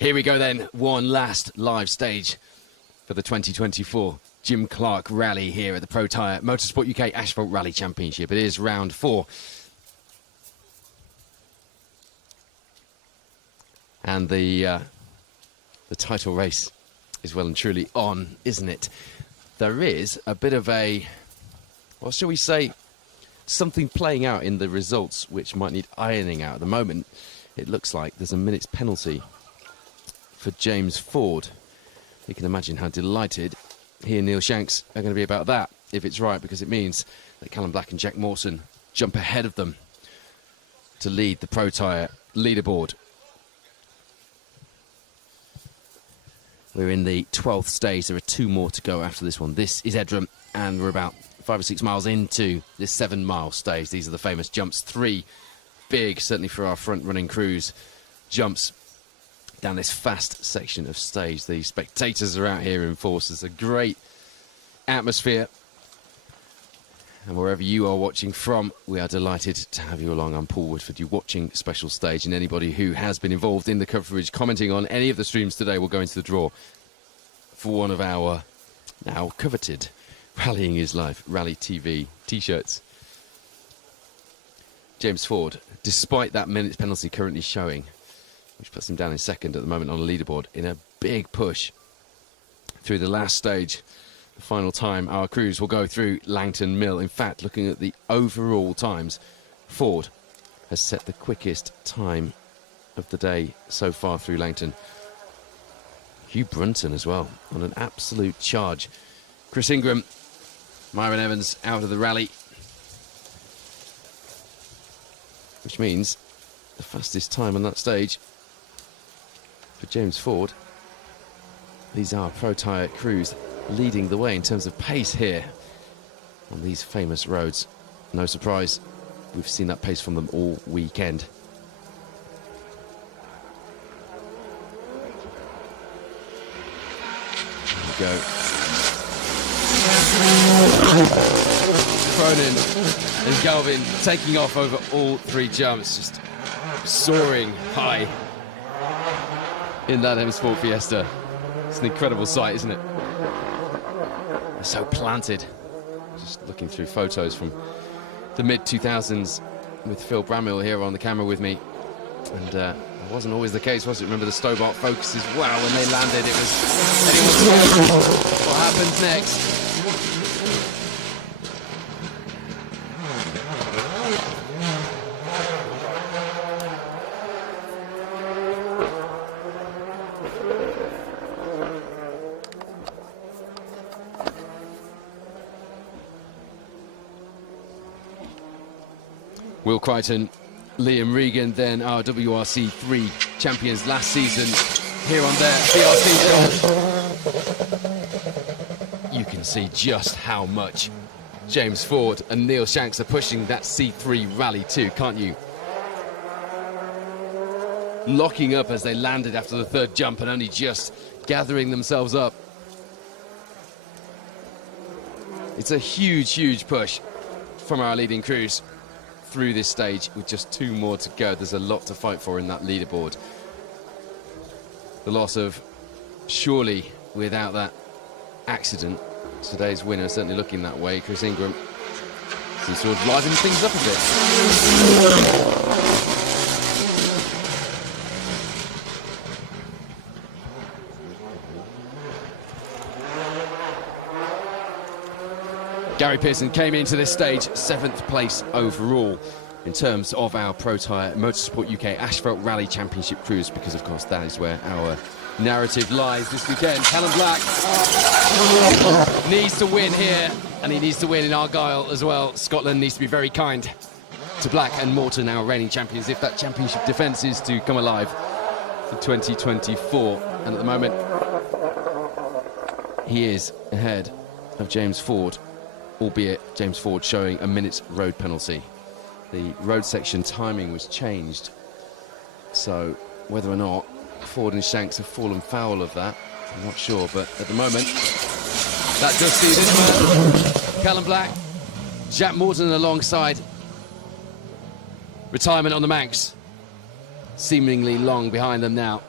Here we go then, one last live stage for the 2024 Jim Clark Rally here at the Protyre Motorsport UK Asphalt Rally Championship. It is round 4. And the title race is well and truly on, isn't it? There is a bit of a, what shall we say, something playing out in the results which might need ironing out. At the moment, it looks like there's a minute's penalty for James Ford. You can imagine how delighted he and Neil Shanks are going to be about that, if it's right, because it means that Callum Black and Jack Mawson jump ahead of them to lead the Protyre leaderboard. We're in the 12th stage. There are 2 more to go after this one. This is Edram, and we're about 5 or 6 miles into this 7-mile stage. These are the famous jumps. 3 big, certainly for our front-running crews, jumps down this fast section of stage. The spectators are out here in force. There's a great atmosphere. And wherever you are watching from, we are delighted to have you along. I'm Paul Woodford, you're watching Special Stage, and anybody who has been involved in the coverage, commenting on any of the streams today, will go into the draw for one of our now coveted Rallying is Life Rally TV t-shirts. James Ford, despite that minute's penalty currently showing, which puts him down in second at the moment on the leaderboard, in a big push through the last stage. The final time our crews will go through Langton Mill. In fact, looking at the overall times, Ford has set the quickest time of the day so far through Langton. Hugh Brunton as well, on an absolute charge. Chris Ingram, Myron Evans out of the rally, which means the fastest time on that stage for James Ford. These are Protyre crews leading the way in terms of pace here on these famous roads. No surprise, we've seen that pace from them all weekend. There we go. Cronin and Galvin taking off over all 3 jumps, just soaring high in that M Sport Fiesta. It's an incredible sight, isn't it? They're so planted. Just looking through photos from the mid-2000s with Phil Brammill here on the camera with me. And it wasn't always the case, was it? Remember the Stobart Focus as well, when they landed, it was what happens next. Will Crichton, Liam Regan, then our WRC 3 champions last season here on their BRC. You can see just how much James Ford and Neil Shanks are pushing that C3 Rally 2, can't you? Locking up as they landed after the 3rd jump and only just gathering themselves up. It's a huge, huge push from our leading crews through this stage with just 2 more to go. There's a lot to fight for in that leaderboard. The loss of Surely, without that accident, today's winner certainly looking that way. Chris Ingram seems to have livened things up a bit. Gary Pearson came into this stage 7th place overall in terms of our Protyre Motorsport UK Asphalt Rally Championship crews, because of course that is where our narrative lies this weekend. Callum Black needs to win here, and he needs to win in Argyll as well. Scotland needs to be very kind to Black and Morton, our reigning champions, if that championship defence is to come alive for 2024. And at the moment, he is ahead of James Ford, albeit James Ford showing a minute's road penalty. The road section timing was changed, so whether or not Ford and Shanks have fallen foul of that, I'm not sure, but at the moment, that does see this man, Callum Black, Jack Morton alongside. Retirement on the Manx, seemingly long behind them now,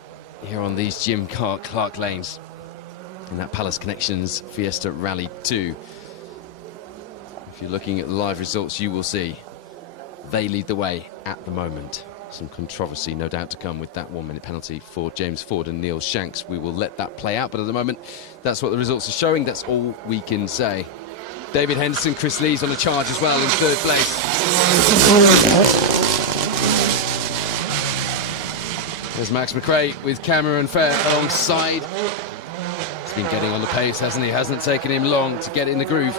here on these Jim Clark lanes, in that Palace Connections Fiesta Rally 2. If you're looking at the live results, you will see they lead the way at the moment. Some controversy, no doubt, to come with that 1-minute penalty for James Ford and Neil Shanks. We will let that play out, but at the moment, that's what the results are showing. That's all we can say. David Henderson, Chris Lee's on the charge as well in 3rd place. There's Max McRae with Cameron Fair alongside. He's been getting on the pace, hasn't he? Hasn't taken him long to get in the groove.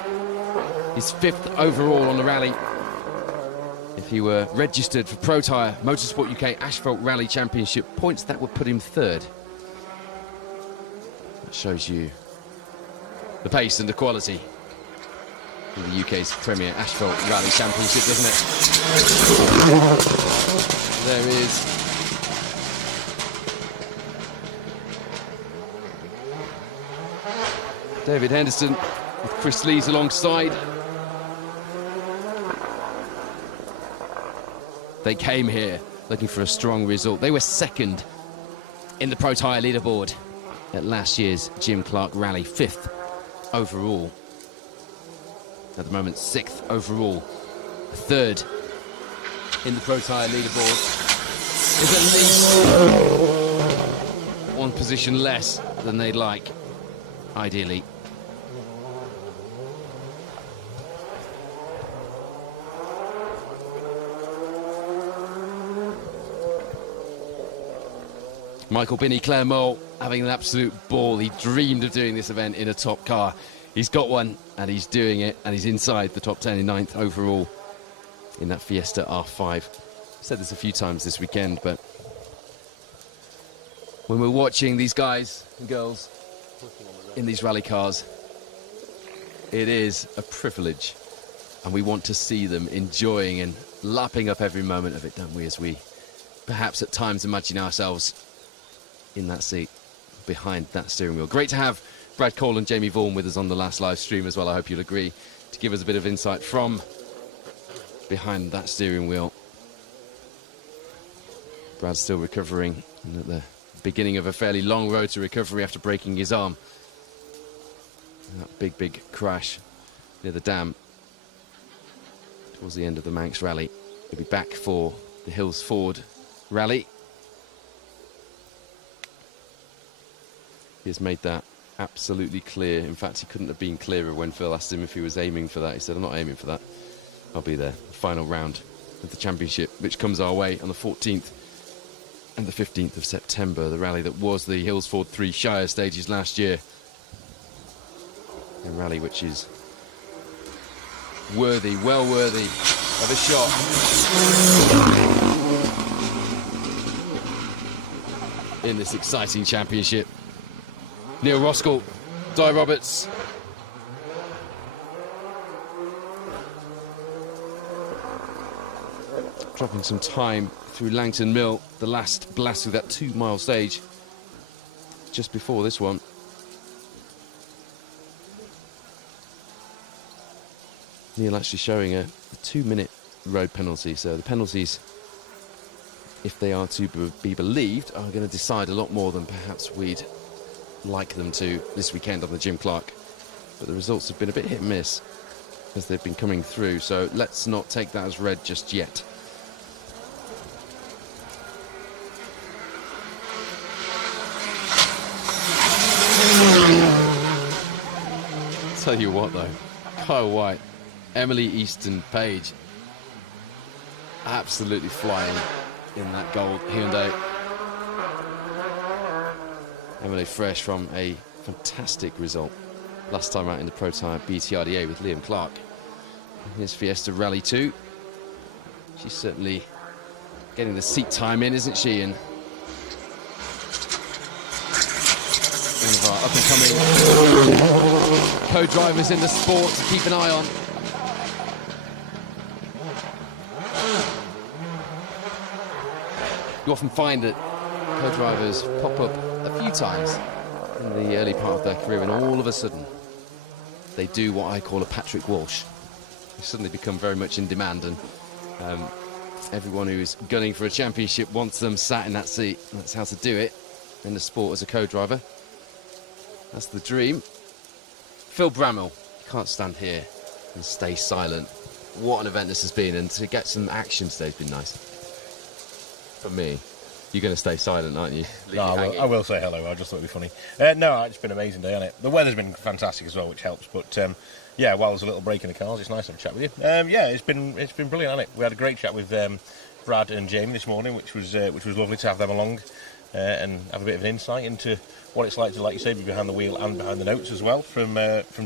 He's 5th overall on the rally. If he were registered for Protyre Motorsport UK Asphalt Rally Championship points, that would put him 3rd. That shows you the pace and the quality of the UK's premier Asphalt Rally Championship, doesn't it? There is David Henderson with Chris Lees alongside. They came here looking for a strong result. They were 2nd in the Protyre leaderboard at last year's Jim Clark Rally, 5th overall. At the moment, 6th overall. 3rd in the Protyre leaderboard is at least 1 position less than they'd like, ideally. Michael Binney, Claire Mole, having an absolute ball. He dreamed of doing this event in a top car. He's got one, and he's doing it, and he's inside the top 10 in 9th overall in that Fiesta R5. I've said this a few times this weekend, but when we're watching these guys and girls in these rally cars, it is a privilege, and we want to see them enjoying and lapping up every moment of it, don't we, as we perhaps at times imagine ourselves in that seat behind that steering wheel. Great to have Brad Cole and Jamie Vaughan with us on the last live stream as well. I hope you'll agree, to give us a bit of insight from behind that steering wheel. Brad's still recovering and at the beginning of a fairly long road to recovery after breaking his arm. That big crash near the dam towards the end of the Manx Rally. He'll be back for the Hills Ford Rally. He has made that absolutely clear. In fact, he couldn't have been clearer when Phil asked him if he was aiming for that. He said, I'm not aiming for that. I'll be there. The final round of the championship, which comes our way on the 14th and the 15th of September, the rally that was the Hillsford 3 Shire stages last year. A rally which is worthy, well worthy of a shot. In this exciting championship. Neil Roskell, Di Roberts. Dropping some time through Langton Mill, the last blast through that 2-mile stage. just before this one. Neil actually showing a 2-minute road penalty. So the penalties, if they are to be believed, are going to decide a lot more than perhaps we'd like them to this weekend on the Jim Clark. But the results have been a bit hit and miss as they've been coming through, so let's not take that as read just yet. Tell you what though, Kyle White, Emily Easton Page, absolutely flying in that gold Hyundai. Emily fresh from a fantastic result last time out in the Protyre BTRDA with Liam Clark. Here's Fiesta Rally 2. She's certainly getting the seat time in, isn't she? And one of our up-and-coming co-drivers in the sport to keep an eye on. You often find that co-drivers pop up a few times in the early part of their career, and all of a sudden they do what I call a Patrick Walsh. They suddenly become very much in demand, and everyone who is gunning for a championship wants them sat in that seat. That's how to do it in the sport as a co-driver. That's the dream. Phil Bramwell, you can't stand here and stay silent. What an event this has been, and to get some action today has been nice. For me, you're going to stay silent, aren't you? No, I will say hello. I just thought it'd be funny. No, it's been an amazing day, hasn't it? The weather's been fantastic as well, which helps. But yeah, while there's a little break in the cars, it's nice to have a chat with you. Yeah, it's been brilliant, hasn't it? We had a great chat with Brad and Jamie this morning, which was lovely to have them along and have a bit of an insight into what it's like to, like you say, be behind the wheel and behind the notes as well, from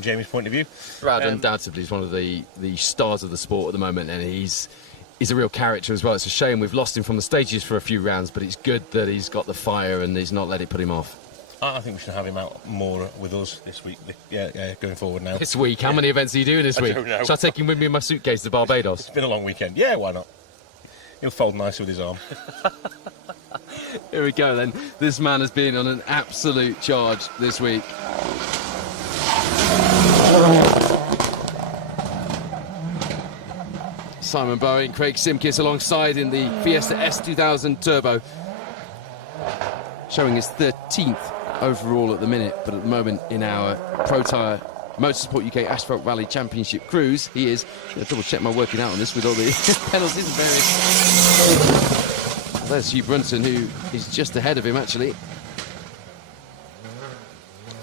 Jamie's point of view. Brad undoubtedly is one of the stars of the sport at the moment, and he's a real character as well. It's a shame we've lost him from the stages for a few rounds, but it's good that he's got the fire and he's not let it put him off. I think we should have him out more with us this week, going forward now. This week? How many events are you doing this week? I don't know. Shall I take him with me in my suitcase to Barbados? It's been a long weekend. Yeah, why not? He'll fold nicely with his arm. Here we go then. This man has been on an absolute charge this week. Simon Bowen, Craig Simkis alongside in the Fiesta S2000 Turbo, showing his 13th overall at the minute, but at the moment in our Protyre Motorsport UK Asphalt Rally Championship Cruise, he is, I'm going to double check my working out on this with all the penalties and various. There's Hugh Brunson, who is just ahead of him actually.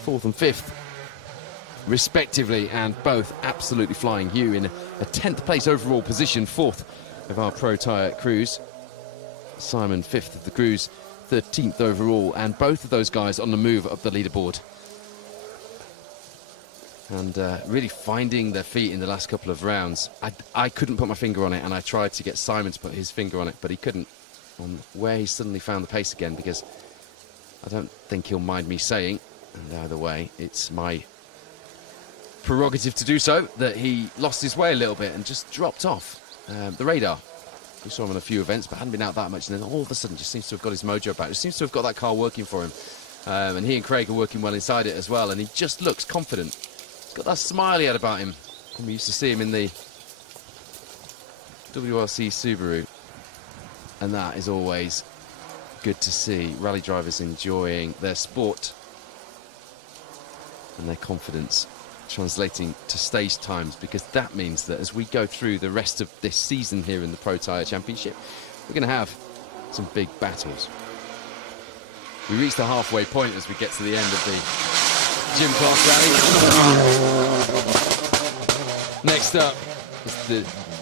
4th and 5th respectively, and both absolutely flying. Hugh in a 10th place overall position, 4th of our Protyre cruise. Simon 5th of the cruise, 13th overall, and both of those guys on the move up the leaderboard. And really finding their feet in the last couple of rounds. I couldn't put my finger on it, and I tried to get Simon to put his finger on it, but he couldn't, on where he suddenly found the pace again, because I don't think he'll mind me saying, and either way, it's my prerogative to do so, that he lost his way a little bit and just dropped off the radar. We saw him on a few events, but hadn't been out that much, and then all of a sudden just seems to have got his mojo back. Just seems to have got that car working for him. And he and Craig are working well inside it as well, and he just looks confident. He's got that smile he had about him when we used to see him in the WRC Subaru, and that is always good to see. Rally drivers enjoying their sport and their confidence translating to stage times, because that means that as we go through the rest of this season here in the Protyre Championship, we're going to have some big battles. We reach the halfway point as we get to the end of the Jim Clark Rally. Next up is the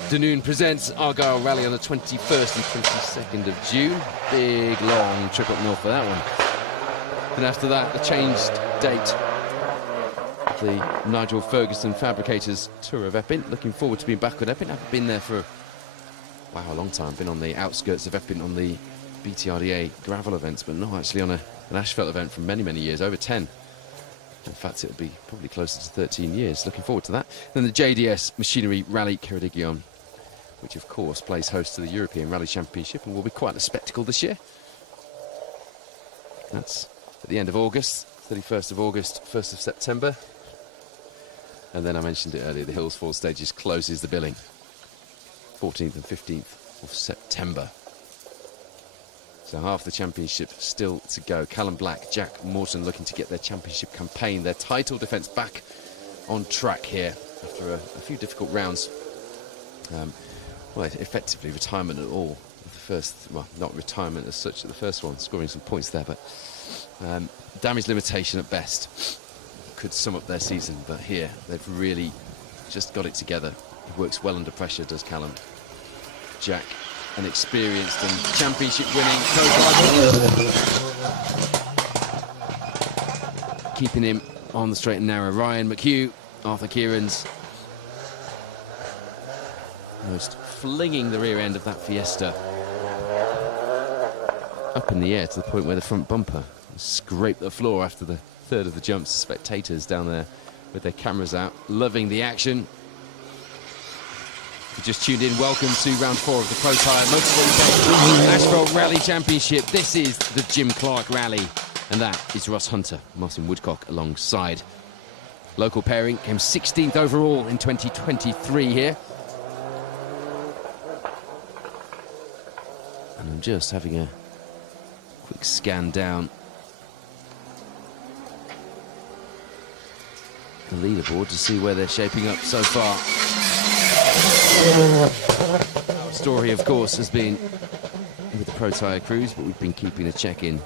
Dunoon Presents Argyle Rally on the 21st and 22nd of June. Big long trip up north for that one. And after that, a changed date, the Nigel Ferguson Fabricators Tour of Epping. Looking forward to being back on Epping. I've been there for a long time. Been on the outskirts of Epping on the BTRDA gravel events, but not actually on an asphalt event for many years, over 10. In fact, it'll be probably closer to 13 years. Looking forward to that. Then the JDS Machinery Rally Ceredigion, which of course plays host to the European Rally Championship and will be quite a spectacle this year. That's at the end of August, 31st of August, 1st of September. And then I mentioned it earlier, the Hills 4 Stages closes the billing 14th and 15th of September. So half the championship still to go. Callum Black, Jack Morton looking to get their championship campaign, their title defence back on track here after a few difficult rounds. Well, effectively retirement at all. The first, well, not retirement as such at the first one, scoring some points there, but damage limitation at best could sum up their season. But here, they've really just got it together. He works well under pressure, does Callum. Jack, an experienced and championship-winning co-driver, keeping him on the straight and narrow. Ryan McHugh, Arthur Kieran's almost flinging the rear end of that Fiesta up in the air to the point where the front bumper scraped the floor after the third of the jumps. Spectators down there with their cameras out, loving the action. If you just tuned in, welcome to round 4 of the Protyre Motorsport Asphalt Rally Championship. This is the Jim Clark Rally, and that is Ross Hunter, Martin Woodcock alongside. Local pairing came 16th overall in 2023 here. And I'm just having a quick scan down the leaderboard to see where they're shaping up so far. Our story, of course, has been with the Protyre crews, but we've been keeping a check-in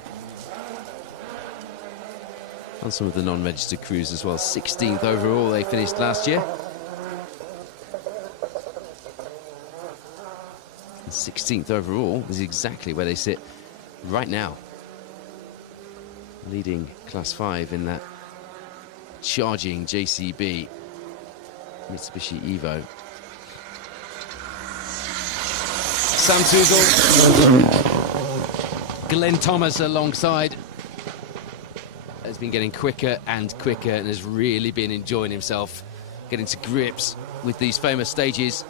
on some of the non-registered crews as well. 16th overall they finished last year. And 16th overall is exactly where they sit right now, leading Class 5 in that charging JCB Mitsubishi Evo. Sam Toozle, Glenn Thomas alongside, has been getting quicker and quicker and has really been enjoying himself, getting to grips with these famous stages.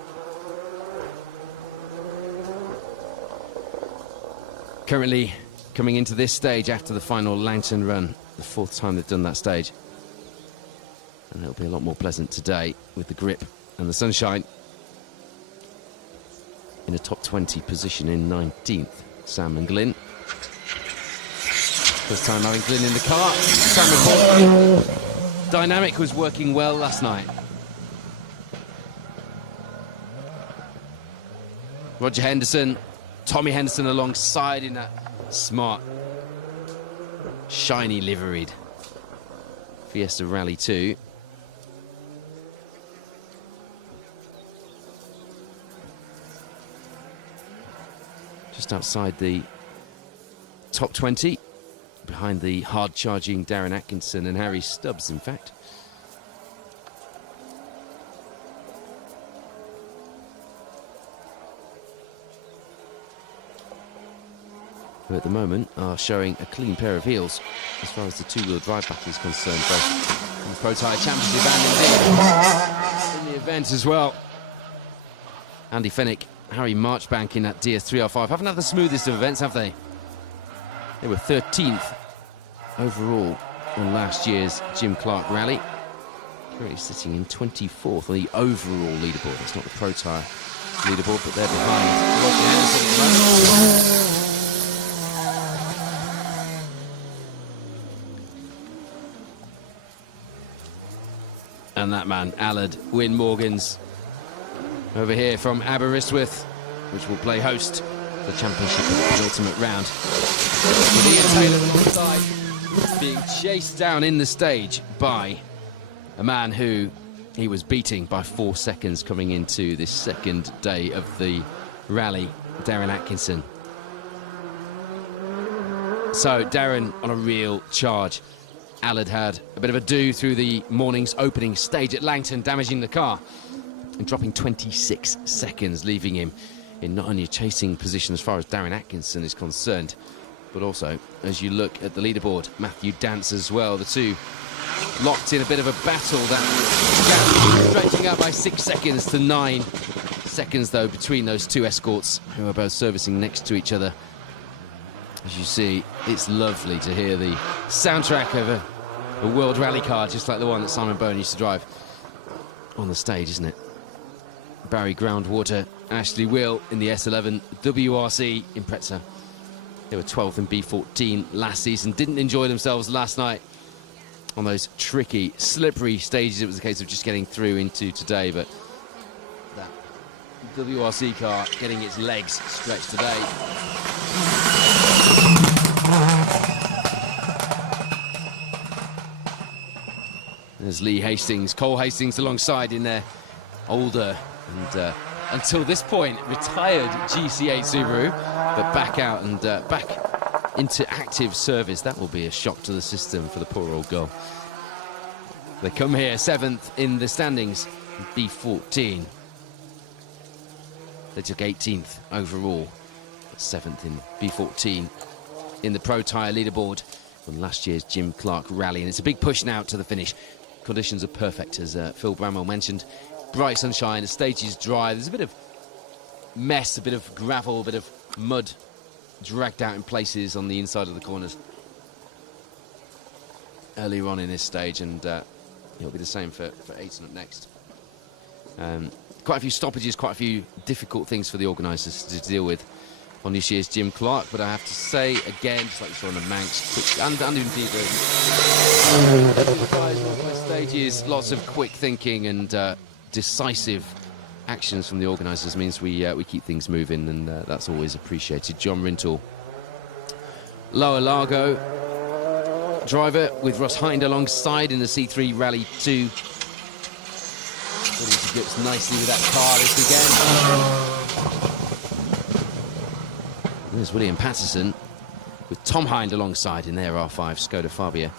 Currently coming into this stage after the final Langton run, the 4th time they've done that stage. And it'll be a lot more pleasant today with the grip and the sunshine. In a top 20 position in 19th, Sam and Glyn. First time having Glyn in the car. Sam reporting. Dynamic was working well last night. Roger Henderson, Tommy Henderson alongside in that smart, shiny liveried Fiesta Rally 2. Just outside the top 20, behind the hard-charging Darren Atkinson and Harry Stubbs, in fact. Who at the moment are showing a clean pair of heels as far as the two-wheel drive battle is concerned, both in the Protyre Championship and in the event as well. Andy Fennick, Harry Marchbank in that DS3R5 haven't had the smoothest of events, have they? They were 13th overall on last year's Jim Clark Rally. Currently sitting in 24th on the overall leaderboard. It's not the Protyre leaderboard, but they're behind Roger Henderson at the moment. And that man, Allard Wyn Morgans, over here from Aberystwyth, which will play host to the championship penultimate round. With Ian Taylor alongside, being chased down in the stage by a man who he was beating by 4 seconds coming into this second day of the rally, Darren Atkinson. So Darren on a real charge. Allard had a bit of a do through the morning's opening stage at Langton, damaging the car and dropping 26 seconds, leaving him in not only a chasing position as far as Darren Atkinson is concerned, but also, as you look at the leaderboard, Matthew Dance as well. The two locked in a bit of a battle, that gap stretching out by 6 seconds to 9 seconds, though, between those two escorts who are both servicing next to each other As you see, it's lovely to hear the soundtrack of a World Rally car, just like the one that Simon Bone used to drive on the stage, isn't it? Barry Groundwater, Ashley Will in the S11 WRC Impreza. They were 12th in B14 last season, didn't enjoy themselves last night on those tricky, slippery stages. It was a case of just getting through into today, but that WRC car getting its legs stretched today. There's Lee Hastings, Cole Hastings alongside in their older and until this point retired GC8 Subaru, but back out and back into active service. That will be a shock to the system for the poor old girl. They come here 7th in the standings, B14. They took 18th overall, 7th in B14 in the Protyre leaderboard on last year's Jim Clark rally, and it's a big push now to the finish. Conditions are perfect, as Phil Bramwell mentioned. Bright sunshine, the stage is dry. There's a bit of mess, a bit of gravel, a bit of mud dragged out in places on the inside of the corners earlier on in this stage, and it'll be the same for Ayton up next. Quite a few stoppages, quite a few difficult things for the organisers to deal with on this year's Jim Clark, but I have to say again, just like you saw on the Manx, quick and in stages, lots of quick thinking and decisive actions from the organisers means we keep things moving, and that's always appreciated. John Rintoul, Lower Largo driver with Ross Hind alongside in the C3 Rally 2. Got into grips nicely with that car this weekend. There's William Patterson with Tom Hind alongside in their R5 Skoda Fabia.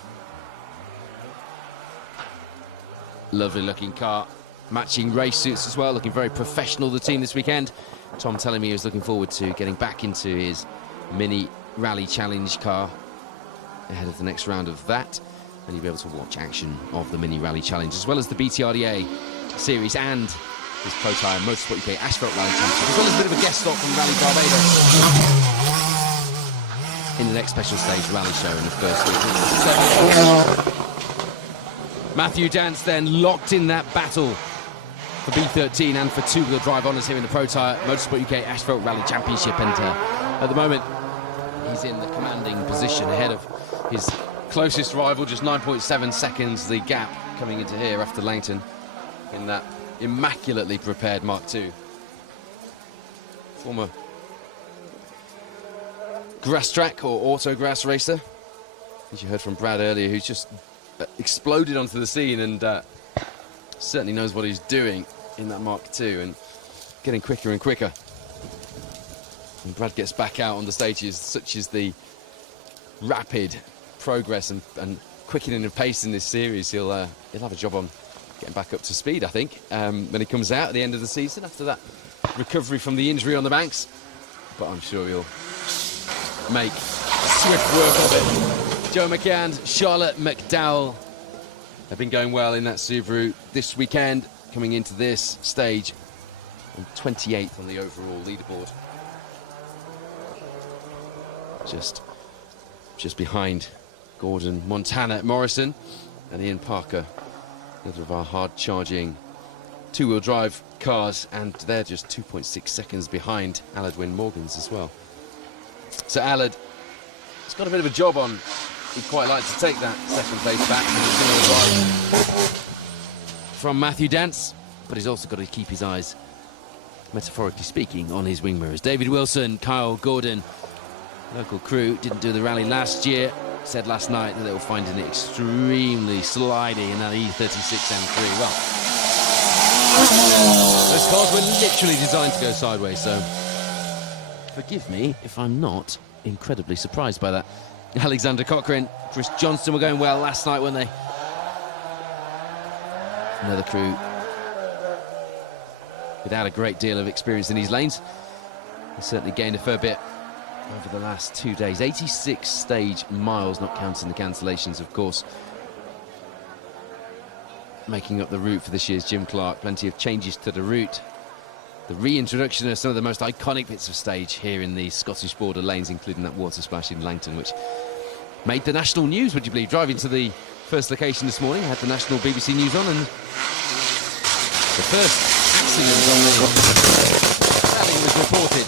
Lovely looking car, matching race suits as well, looking very professional, the team this weekend. Tom telling me he was looking forward to getting back into his mini rally challenge car ahead of the next round of that, and you'll be able to watch action of the mini rally challenge as well as the BTRDA series and this Protyre Motorsport UK Asphalt Rally Championship, as well as a bit of a guest stop from Rally Barbados in the next special stage rally show in the first week. Matthew Dance then locked in that battle for B13 and for two-wheel drive honours here in the Protyre Motorsport UK Asphalt Rally Championship, and at the moment he's in the commanding position ahead of his closest rival, just 9.7 seconds the gap coming into here after Langton in that immaculately prepared Mark II. Former grass track or auto grass racer, as you heard from Brad earlier, who's just exploded onto the scene and certainly knows what he's doing in that Mark II and getting quicker and quicker. When Brad gets back out on the stages, such as the rapid progress and quickening of pace in this series, he'll have a job on getting back up to speed, I think, when he comes out at the end of the season after that recovery from the injury on the banks. But I'm sure he'll make swift work of it. Joe McCann, Charlotte McDowell have been going well in that Subaru this weekend, coming into this stage on 28th on the overall leaderboard. Just behind Gordon Montana Morrison and Ian Parker, another of our hard-charging two-wheel drive cars, and they're just 2.6 seconds behind Allard Wynne Morgans as well. So Allard has got a bit of a job on. He'd quite like to take that second place back from Matthew Dance, but he's also got to keep his eyes, metaphorically speaking, on his wing mirrors. David Wilson, Kyle Gordon, local crew, didn't do the rally last year, said last night that they were finding it extremely slidey in that E36 M3. Well, those cars were literally designed to go sideways, so forgive me if I'm not incredibly surprised by that. Alexander Cochrane, Chris Johnston were going well last night, weren't they? Another crew without a great deal of experience in these lanes. They certainly gained a fair bit over the last 2 days. 86 stage miles, not counting the cancellations, of course, making up the route for this year's Jim Clark. Plenty of changes to the route the reintroduction of some of the most iconic bits of stage here in the Scottish border lanes, including that water splash in Langton, which made the national news, would you believe? Driving to the first location this morning, I had the national BBC News on, and the first accident on the rally was reported.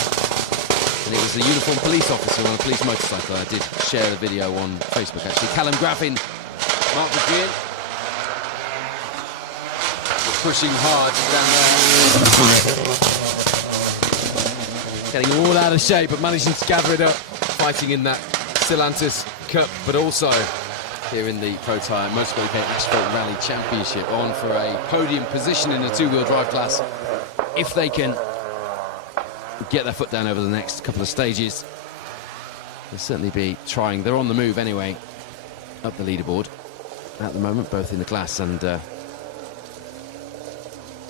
And it was a uniformed police officer on a police motorcycle. I did share the video on Facebook, actually. Callum Graffin, Mark Virgin, pushing hard down there. Getting all out of shape, but managing to gather it up. Fighting in that Stellantis Cup, but also here in the Protyre Motorsport UK Asphalt Rally Championship, on for a podium position in the two-wheel drive class. If they can get their foot down over the next couple of stages, they'll certainly be trying. They're on the move anyway, up the leaderboard at the moment, both in the class and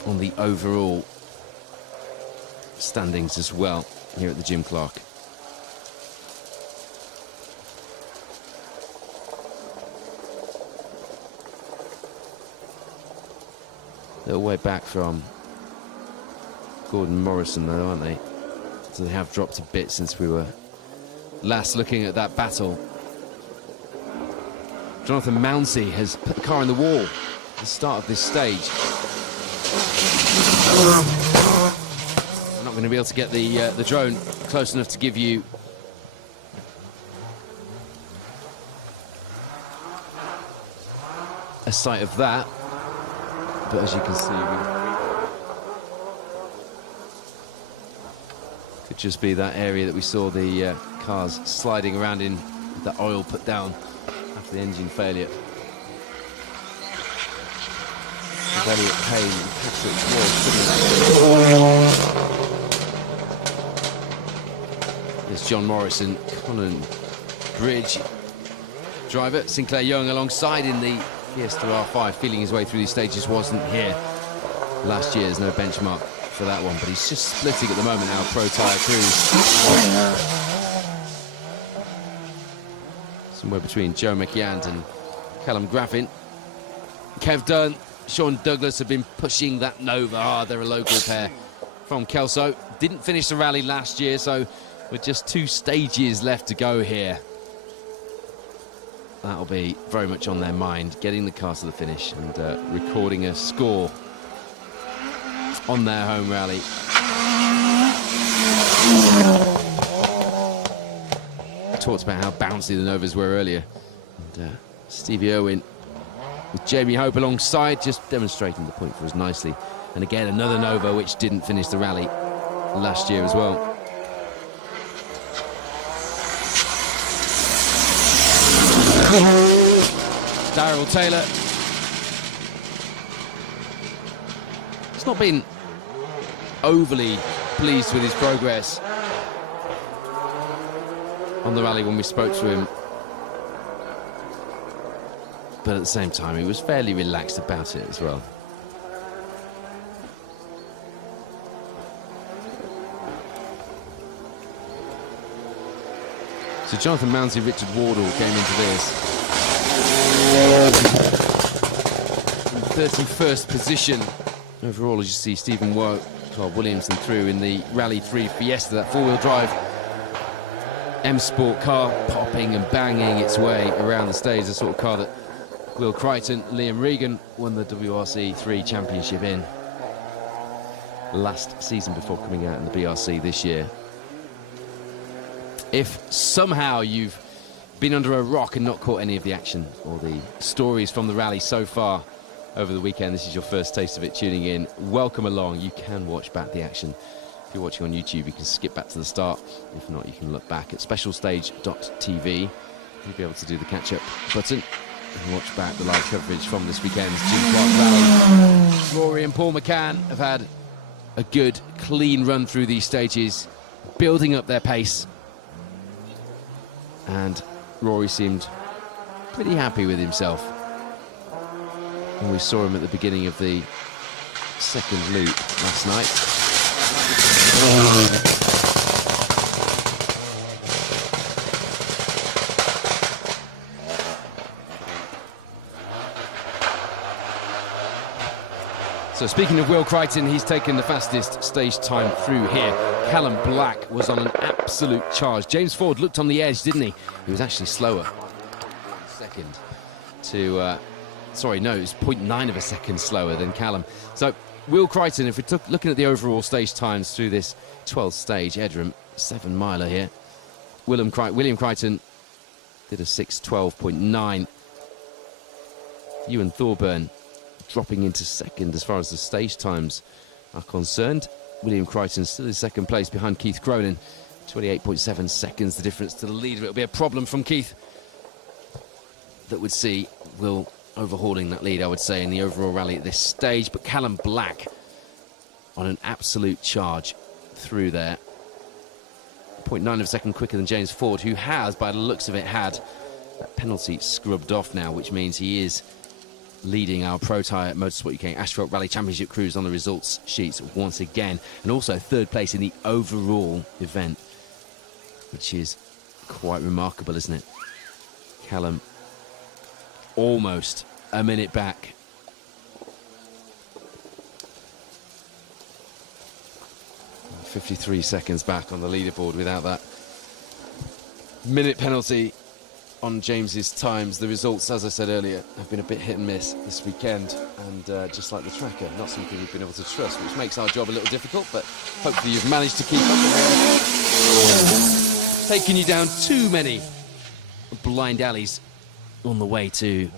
on the overall standings as well here at the Jim Clark. Little way back from Gordon Morrison, though, aren't they? So they have dropped a bit since we were last looking at that battle. Jonathan Mounsey has put the car in the wall at the start of this stage. I'm not going to be able to get the drone close enough to give you a sight of that. But as you can see, could just be that area that we saw the cars sliding around in, with the oil put down after the engine failure. Elliot Payne and Patrick Ward. There's John Morrison, Colin Bridge driver, Sinclair Young alongside in the Fiesta R5, feeling his way through these stages. Wasn't here last year, there's no benchmark for that one, but he's just splitting at the moment now. Protyre crews somewhere between Joe McYand and Callum Graffin. Kev Dunn, Sean Douglas have been pushing that Nova hard. They're a local pair from Kelso. Didn't finish the rally last year, so with just 2 stages left to go here, that'll be very much on their mind, getting the car to the finish and recording a score on their home rally. I talked about how bouncy the Novas were earlier. And Stevie Irwin with Jamie Hope alongside, just demonstrating the point for us nicely. And again, another Nova which didn't finish the rally last year as well. Darryl Taylor. He's not been overly pleased with his progress on the rally when we spoke to him, but at the same time he was fairly relaxed about it as well. So Jonathan Mounsey, Richard Wardle came into this in 31st position overall, as you see Stephen Williamson through in the Rally 3 Fiesta, that four-wheel drive M Sport car, popping and banging its way around the stage, the sort of car that Will Crichton, Liam Regan won the WRC 3 championship in last season before coming out in the BRC this year. If somehow you've been under a rock and not caught any of the action or the stories from the rally so far over the weekend, this is your first taste of it tuning in, welcome along. You can watch back the action. If you're watching on YouTube, you can skip back to the start. If not, you can look back at specialstage.tv. You'll be able to do the catch-up button and watch back the live coverage from this weekend's Jim Clark Rally. Rory and Paul McCann have had a good, clean run through these stages, building up their pace. And Rory seemed pretty happy with himself. And we saw him at the beginning of the second loop last night. So speaking of Will Crichton, he's taken the fastest stage time through here. Callum Black was on an absolute charge. James Ford looked on the edge, didn't he? He was actually slower. Second to, sorry, no, it was 0.9 of a second slower than Callum. So Will Crichton, if we're looking at the overall stage times through this 12th stage, Edram, 7-miler here. William Crichton did a 6:12.9. Ewan Thorburn dropping into second as far as the stage times are concerned. William Crichton still in second place behind Keith Cronin. 28.7 seconds the difference to the leader. It'll be a problem from Keith that would see Will overhauling that lead, I would say, in the overall rally at this stage. But Callum Black on an absolute charge through there. 0.9 of a second quicker than James Ford, who has, by the looks of it, had that penalty scrubbed off now, which means he is leading our Protyre Motorsport UK Asphalt Rally Championship crews on the results sheets once again, and also third place in the overall event, which is quite remarkable, isn't it? Callum almost a minute back. .53 seconds back on the leaderboard without that minute penalty on James's times. The results, as I said earlier, have been a bit hit and miss this weekend, and just like the tracker, not something we've been able to trust, which makes our job a little difficult, but hopefully you've managed to keep up. Taking you down too many blind alleys on the way to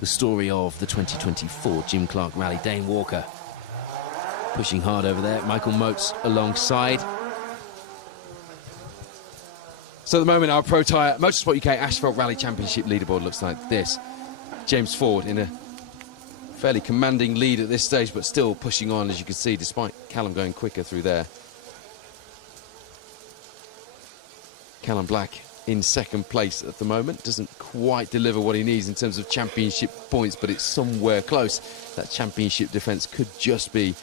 the story of the 2024 Jim Clark Rally. Dane Walker pushing hard over there, Michael Motes alongside. So at the moment, our Protyre Motorsport UK Asphalt Rally Championship leaderboard looks like this. James Ford in a fairly commanding lead at this stage, but still pushing on, as you can see, despite Callum going quicker through there. Callum Black in second place at the moment. Doesn't quite deliver what he needs in terms of championship points, but it's somewhere close. That championship defence could just be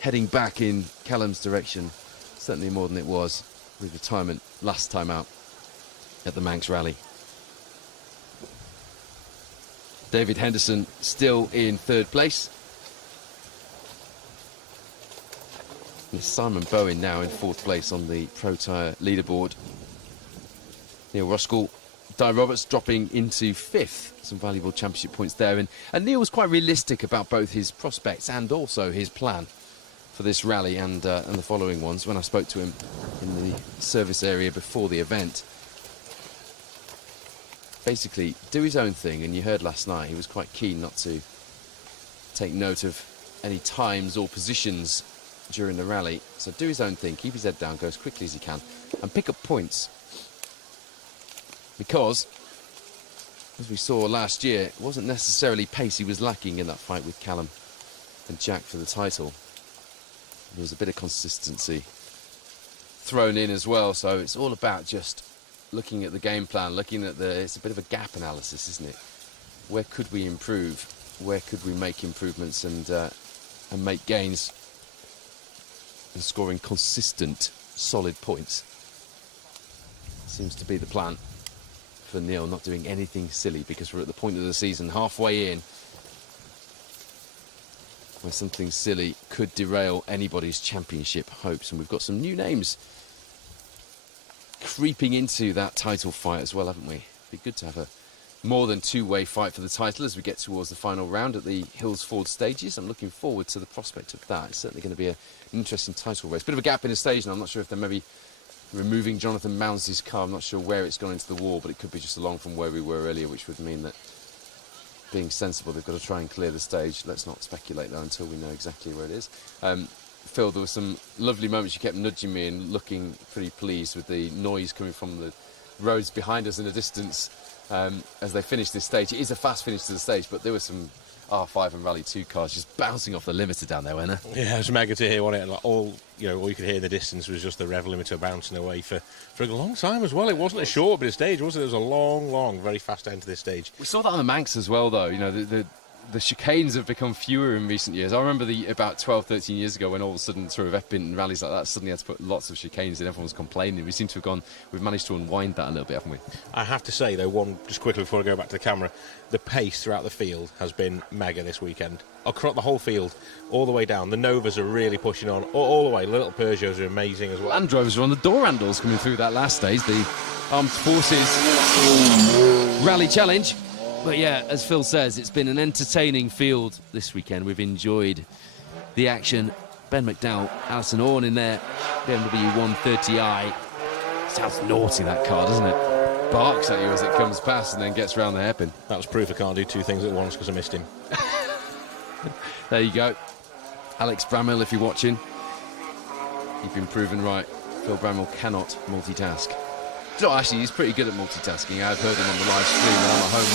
heading back in Callum's direction. Certainly more than it was with retirement last time out at the Manx Rally. David Henderson still in third place. And Simon Bowen now in fourth place on the Protyre leaderboard. Neil Ruskell, Di Roberts dropping into fifth. Some valuable championship points there. And Neil was quite realistic about both his prospects and also his plan for this rally and the following ones when I spoke to him in the service area before the event. Basically, do his own thing, and you heard last night he was quite keen not to take note of any times or positions during the rally. So do his own thing, keep his head down, go as quickly as he can, and pick up points. Because, as we saw last year, it wasn't necessarily pace he was lacking in that fight with Callum and Jack for the title. There was a bit of consistency thrown in as well, so it's all about just looking at the game plan, looking at it's a bit of a gap analysis, isn't it? Where could we improve? Where could we make improvements and make gains and scoring consistent, solid points? Seems to be the plan for Neil, not doing anything silly, because we're at the point of the season halfway in where something silly could derail anybody's championship hopes. And we've got some new names creeping into that title fight as well, haven't we? It'd be good to have a more than two-way fight for the title as we get towards the final round at the Hills Ford stages. I'm looking forward to the prospect of that. It's certainly going to be an interesting title race. Bit of a gap in the stage now. I'm not sure if they're maybe removing Jonathan Mounds' car. I'm not sure where it's gone into the wall, but it could be just along from where we were earlier, which would mean that, being sensible, they've got to try and clear the stage. Let's not speculate though until we know exactly where it is. Phil, there were some lovely moments. You kept nudging me and looking pretty pleased with the noise coming from the roads behind us in the distance as they finished this stage. It is a fast finish to the stage, but there were some R5 and Rally 2 cars just bouncing off the limiter down there, weren't there? Yeah, it was mega to hear, wasn't it? And like all you could hear in the distance was just the rev limiter bouncing away for a long time as well. It wasn't a short bit of stage, was it? It was a long, very fast end to this stage. We saw that on the Manx as well, though. You know, the the chicanes have become fewer in recent years. I remember about 12, 13 years ago when all of a sudden sort of F-bin and rallies like that suddenly had to put lots of chicanes in. Everyone was complaining. We seem to have we've managed to unwind that a little bit, haven't we? I have to say, though, just quickly before I go back to the camera, the pace throughout the field has been mega this weekend. Across the whole field, all the way down. The Novas are really pushing on, all the way. The little Peugeots are amazing as well. Land Rovers are on the door handles coming through that last stage, the Armed Forces Rally Challenge. But yeah, as Phil says, it's been an entertaining field this weekend. We've enjoyed the action. Ben McDowell, Alison Orne in there, BMW 130i. Sounds naughty, that car, doesn't it? Barks at you as it comes past and then gets round the hairpin. That was proof I can't do two things at once because I missed him. There you go. Alex Bramwell, if you're watching, you've been proven right. Phil Bramwell cannot multitask. No, actually, he's pretty good at multitasking. I've heard him on the live stream when I'm at home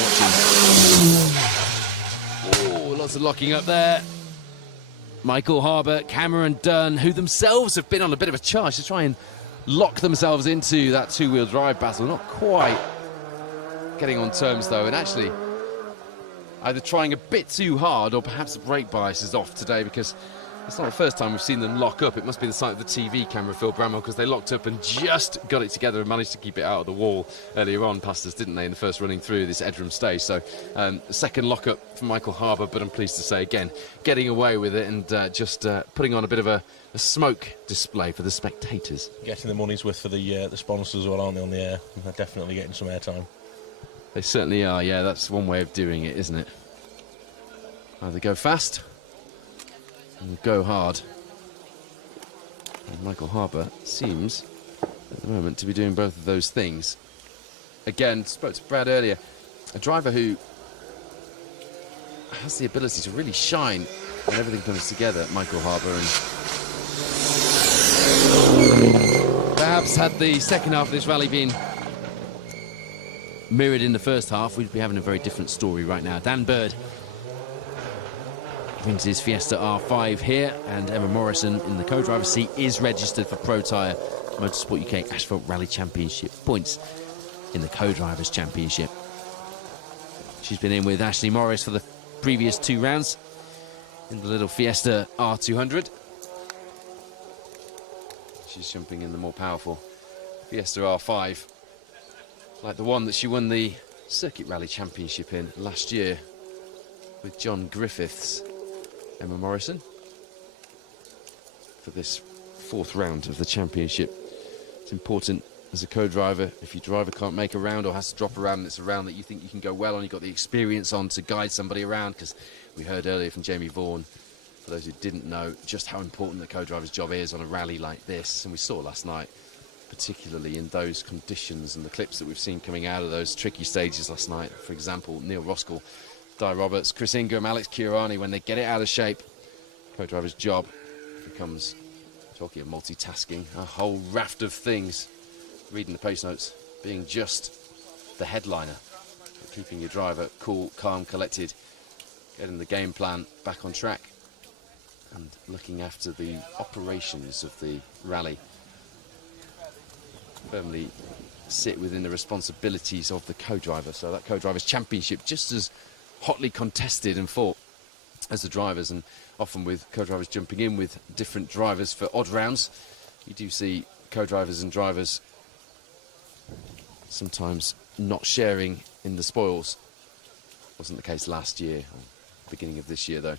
watching. Oh, lots of locking up there. Michael Harbour, Cameron Dunn, who themselves have been on a bit of a charge to try and lock themselves into that two-wheel drive battle. Not quite getting on terms, though, and actually either trying a bit too hard or perhaps the brake bias is off today, because it's not the first time we've seen them lock up. It must be the sight of the TV camera, Phil Bramwell, because they locked up and just got it together and managed to keep it out of the wall earlier on past us, didn't they, in the first running through this Edram stage. So the second lock-up from Michael Harbour, but I'm pleased to say, again, getting away with it and just putting on a bit of a smoke display for the spectators. Getting the money's worth for the sponsors as well, aren't they, on the air? They're definitely getting some airtime. They certainly are, yeah. That's one way of doing it, isn't it? Either go fast and go hard. And Michael Harbour seems, at the moment, to be doing both of those things. Again, spoke to Brad earlier, a driver who has the ability to really shine when everything comes together, Michael Harbour, and perhaps had the second half of this rally been mirrored in the first half, we'd be having a very different story right now. Dan Bird brings his Fiesta R5 here, and Emma Morrison in the co-driver's seat is registered for Protyre Motorsport UK Asphalt Rally Championship points in the co-drivers championship. She's been in with Ashley Morris for the previous two rounds in the little Fiesta R200. She's jumping in the more powerful Fiesta R5, like the one that she won the Circuit Rally Championship in last year with John Griffiths. Emma Morrison for this fourth round of the championship. It's important as a co-driver, if your driver can't make a round or has to drop a round, and it's a round that you think you can go well on, you've got the experience on to guide somebody around, because we heard earlier from Jamie Vaughan, for those who didn't know, just how important the co-driver's job is on a rally like this. And we saw last night, particularly in those conditions and the clips that we've seen coming out of those tricky stages last night. For example, Neil Roskell, Di Roberts, Chris Ingram, Alex Ciurani, when they get it out of shape, co-driver's job becomes, talking of multitasking, a whole raft of things. Reading the pace notes, being just the headliner, keeping your driver cool, calm, collected, getting the game plan back on track, and looking after the operations of the rally. Firmly sit within the responsibilities of the co-driver. So that co-driver's championship just as hotly contested and fought as the drivers, and often with co-drivers jumping in with different drivers for odd rounds. You do see co-drivers and drivers sometimes not sharing in the spoils. Wasn't the case last year, or beginning of this year though.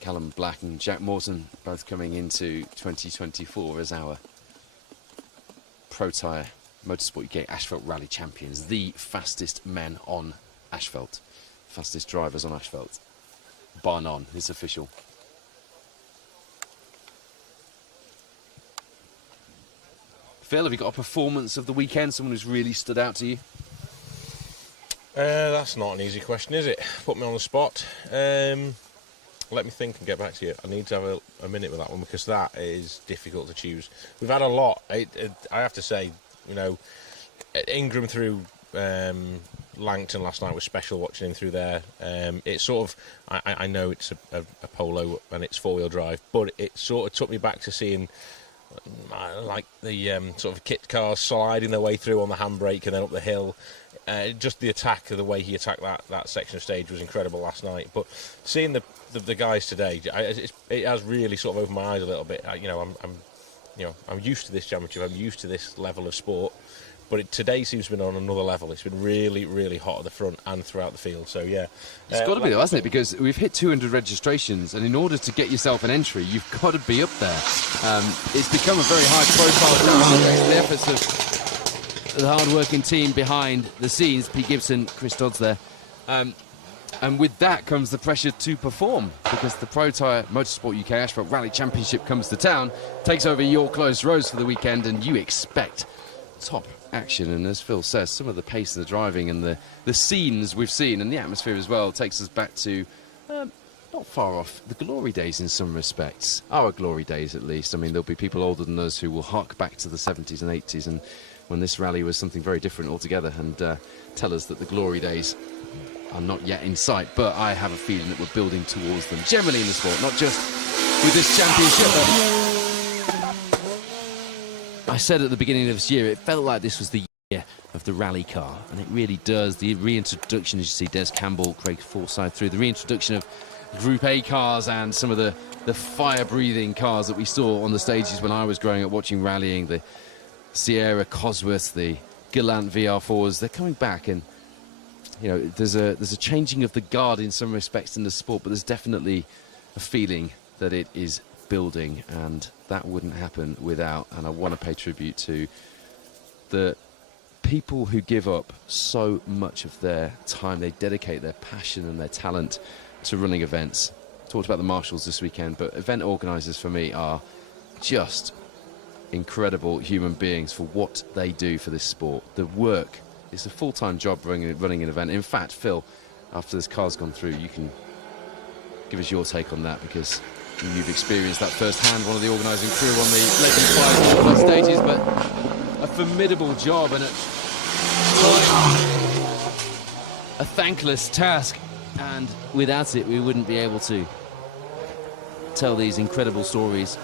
Callum Black and Jack Morton both coming into 2024 as our Protyre Motorsport UK Asphalt Rally Champions, the fastest men on asphalt, fastest drivers on asphalt, bar none. It's official. Phil, have you got a performance of the weekend, someone who's really stood out to you? That's not an easy question, is it? Put me on the spot. Let me think and get back to you. I need to have a minute with that one, because that is difficult to choose. We've had a lot. I have to say, you know, Ingram through Langton last night was special, watching him through there. It's sort of, I know it's a Polo and it's four-wheel drive, but it sort of took me back to seeing I like the sort of kit cars sliding their way through on the handbrake and then up the hill. Just the attack, the way he attacked that section of stage was incredible last night. But seeing the guys today, it has really sort of opened my eyes a little bit. I'm used to this championship. I'm used to this level of sport. But today seems to be on another level. It's been really, really hot at the front and throughout the field. So, yeah. It's got to be, though, hasn't it? Because we've hit 200 registrations, and in order to get yourself an entry, you've got to be up there. It's become a very high-profile race. Thanks to the efforts of the hard-working team behind the scenes, Pete Gibson, Chris Dodds there. And with that comes the pressure to perform, because the Protyre Motorsport UK Asphalt Rally Championship comes to town, takes over your closed roads for the weekend, and you expect top action. And as Phil says, some of the pace of the driving and the scenes we've seen and the atmosphere as well takes us back to not far off the glory days in some respects. Our glory days, at least. I mean, there'll be people older than us who will hark back to the 70s and 80s, and when this rally was something very different altogether, and tell us that the glory days are not yet in sight. But I have a feeling that we're building towards them, generally in the sport, not just with this championship. I said at the beginning of this year, it felt like this was the year of the rally car, and it really does. The reintroduction, as you see, Des Campbell, Craig Forsyth through, the reintroduction of Group A cars and some of the fire-breathing cars that we saw on the stages when I was growing up watching rallying, the Sierra Cosworth, the Galant VR4s, they're coming back, and you know, there's a changing of the guard in some respects in the sport, but there's definitely a feeling that it is building, and that wouldn't happen without, and I want to pay tribute to the people who give up so much of their time. They dedicate their passion and their talent to running events. Talked about the marshals this weekend, but event organisers for me are just incredible human beings for what they do for this sport. The work is a full-time job running an event. In fact, Phil, after this car's gone through, you can give us your take on that, because you've experienced that firsthand, one of the organising crew on the Legends 5 stages, but a formidable job and a thankless task, and without it we wouldn't be able to tell these incredible stories.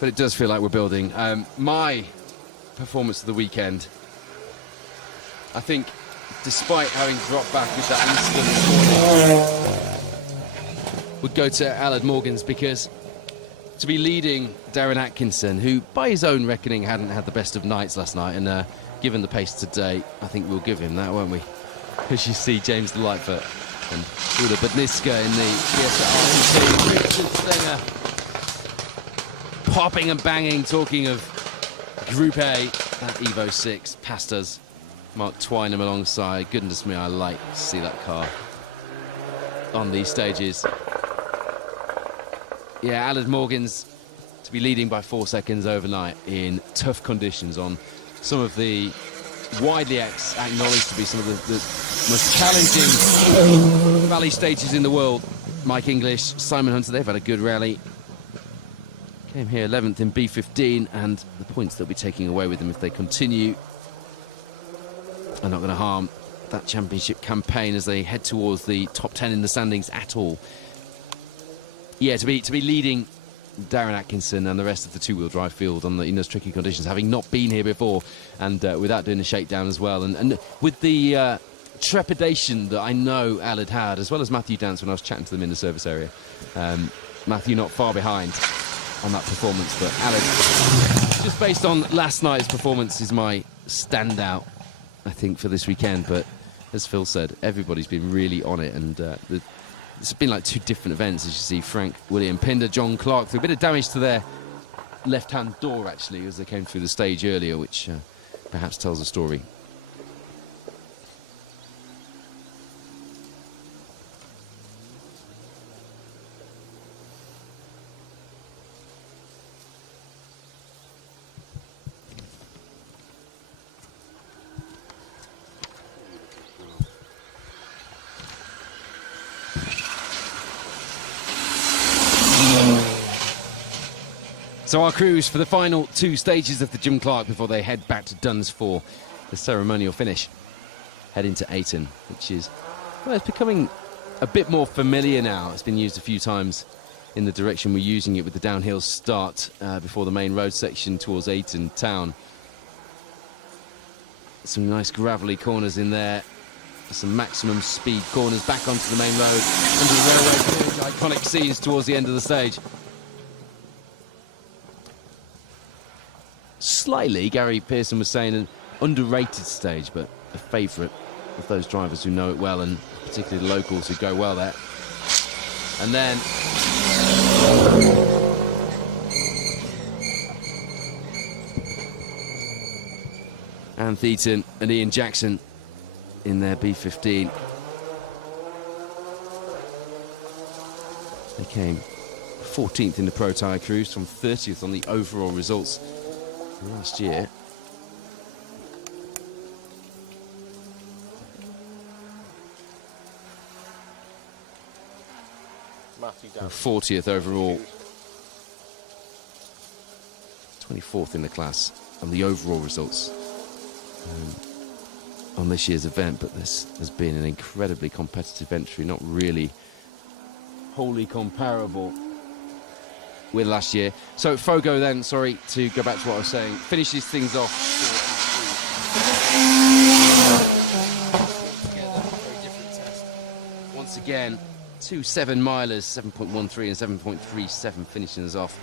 But it does feel like we're building. My performance of the weekend, I think, despite having dropped back with that incident this morning, would go to Aled Morgans, because to be leading Darren Atkinson, who by his own reckoning hadn't had the best of nights last night, and given the pace today, I think we'll give him that, won't we? As you see James Lightfoot and Uda Budniska in the PSR team, Richard Stenger popping and banging. Talking of Group A, that Evo 6 past us, Mark Twynham alongside. Goodness me, I like to see that car on these stages. Yeah, Aled Morgans to be leading by 4 seconds overnight in tough conditions on some of the widely acknowledged to be some of the most challenging rally stages in the world. Mike English, Simon Hunter, they've had a good rally. Came here 11th in B15, and the points they'll be taking away with them if they continue are not going to harm that championship campaign as they head towards the top 10 in the standings at all. Yeah, to be leading Darren Atkinson and the rest of the two-wheel drive field in those tricky conditions, having not been here before, and without doing a shakedown as well, and with the trepidation that I know Aled had, as well as Matthew Dance when I was chatting to them in the service area. Matthew not far behind on that performance, but Aled, just based on last night's performance, is my standout, I think, for this weekend. But as Phil said, everybody's been really on it, and it's been like two different events, as you see. Frank, William Pinder, John Clark through a bit of damage to their left-hand door, actually, as they came through the stage earlier, which perhaps tells a story. So our crews for the final 2 stages of the Jim Clark before they head back to Duns for the ceremonial finish. Head into Ayton, which is, well, it's becoming a bit more familiar now. It's been used a few times in the direction we're using it with the downhill start before the main road section towards Ayton town. Some nice gravelly corners in there. Some maximum speed corners back onto the main road. Under the railway bridge, iconic scenes towards the end of the stage. Slightly, Gary Pearson was saying, an underrated stage, but a favourite of those drivers who know it well, and particularly the locals who go well there. And then Anne Theaton and Ian Jackson in their B15. They came 14th in the Protyre Cruise from 30th on the overall results last year. And 40th overall. 24th in the class on the overall results on this year's event, but this has been an incredibly competitive entry, not really wholly comparable with last year. So Fogo then, sorry, to go back to what I was saying, finishes things off. Once again, 2 7-milers, 7.13 and 7.37, finishing us off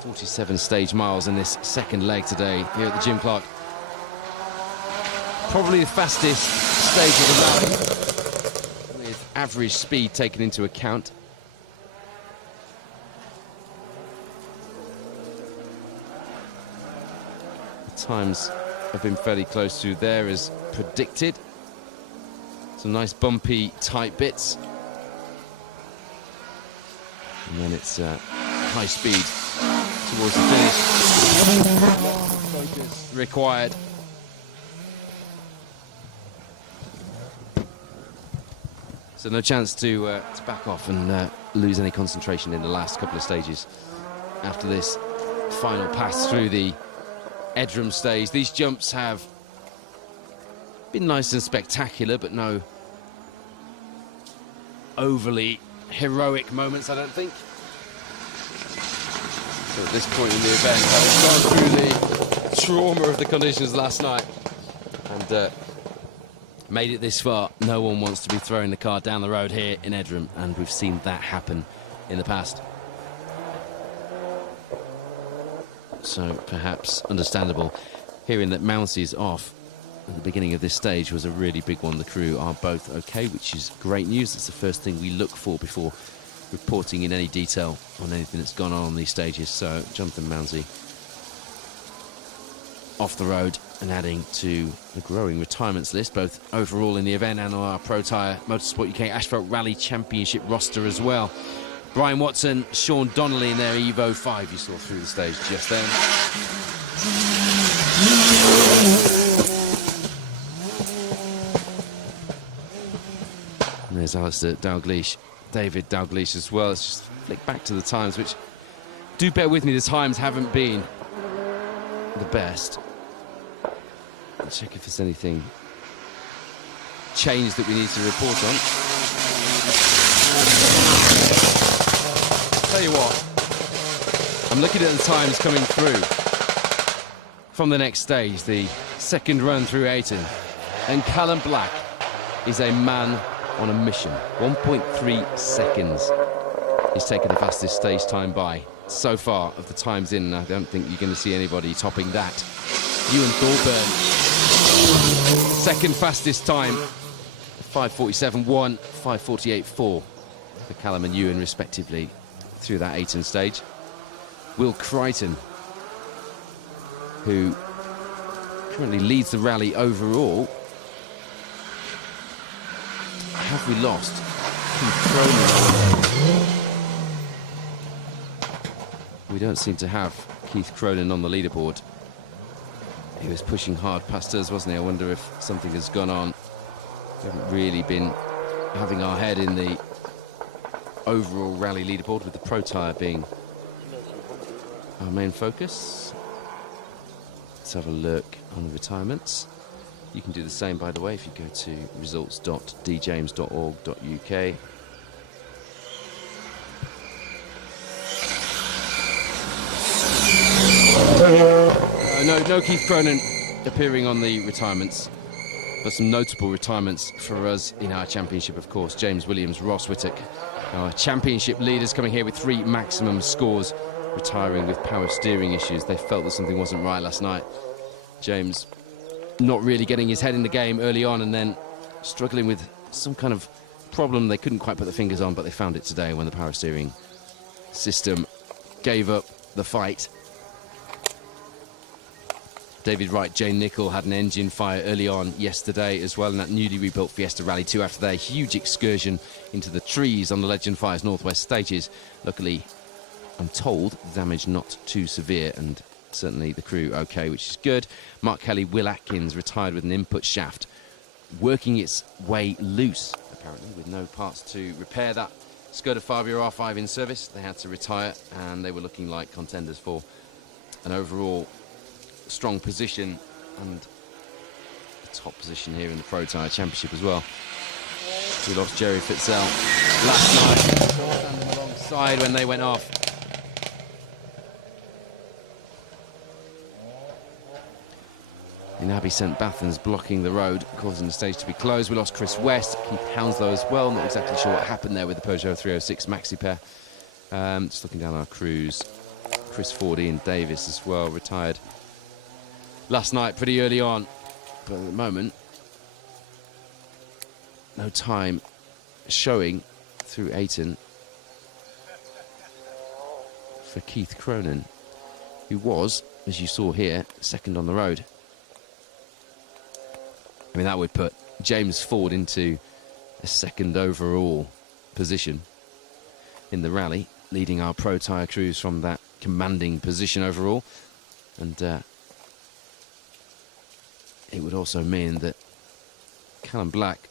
47 stage miles in this second leg today here at the Jim Clark. Probably the fastest stage of the rally, with average speed taken into account. The times have been fairly close to there as predicted. Some nice bumpy tight bits. And then it's high speed towards the finish. Focus required. So no chance to back off and lose any concentration in the last couple of stages. After this final pass through the Edram stage, these jumps have been nice and spectacular, but no overly heroic moments, I don't think. So at this point in the event, having gone through the trauma of the conditions last night and made it this far, no one wants to be throwing the car down the road here in Edram, and we've seen that happen in the past. So perhaps understandable. Hearing that Mounsey's off at the beginning of this stage was a really big one. The crew are both okay, which is great news. It's the first thing we look for before reporting in any detail on anything that's gone on these stages. So Jonathan Mounsey off the road and adding to the growing retirements list, both overall in the event and on our Protyre Motorsport UK Asphalt Rally Championship roster as well. Brian Watson, Sean Donnelly in their Evo 5 you saw through the stage just then. And there's Alistair Dalgleish, David Dalgleish as well. Let's just flick back to the times, which, do bear with me, the times haven't been the best. I'll check if there's anything changed that we need to report on. Tell you what, I'm looking at the times coming through from the next stage, the second run through Ayton, and Callum Black is a man on a mission. 1.3 seconds. He's taken the fastest stage time by so far of the times in. I don't think you're going to see anybody topping that. Ewan Thorburn, second fastest time, 5:47.1, 5:48.4 for Callum and Ewan respectively through that Ayton stage. Will Crichton, who currently leads the rally overall. Have we lost Keith Cronin? We don't seem to have Keith Cronin on the leaderboard. He was pushing hard past us, wasn't he? I wonder if something has gone on. We haven't really been having our head in the overall rally leaderboard, with the Protyre being our main focus. Let's have a look on the retirements. You can do the same, by the way, if you go to results.djames.org.uk. No Keith Cronin appearing on the retirements, but some notable retirements for us in our championship, of course. James Williams, Ross Whittock, our championship leaders, coming here with 3 maximum scores, retiring with power steering issues. They felt that something wasn't right last night. James not really getting his head in the game early on, and then struggling with some kind of problem they couldn't quite put their fingers on, but they found it today when the power steering system gave up the fight. David Wright, Jane Nicol had an engine fire early on yesterday as well in that newly rebuilt Fiesta Rally 2 after their huge excursion into the trees on the Legend Fires Northwest stages. Luckily, I'm told, the damage not too severe, and certainly the crew okay, which is good. Mark Kelly, Will Atkins retired with an input shaft working its way loose, apparently, with no parts to repair that. Skoda Fabia R5 in service. They had to retire, and they were looking like contenders for an overall strong position and the top position here in the Protyre Championship as well. We lost Jerry Fitzel last night, standing alongside when they went off. In Abbey St Bathans blocking the road, causing the stage to be closed. We lost Chris West, Keith Hounslow as well. Not exactly sure what happened there with the Peugeot 306 Maxi pair. Just looking down our crews. Chris Ford, Ian Davis as well, retired last night pretty early on, but at the moment no time showing through Ayton for Keith Cronin, who was, as you saw here, second on the road. I mean, that would put James Ford into a second overall position in the rally, leading our Protyre crews from that commanding position overall. And it would also mean that Callum Black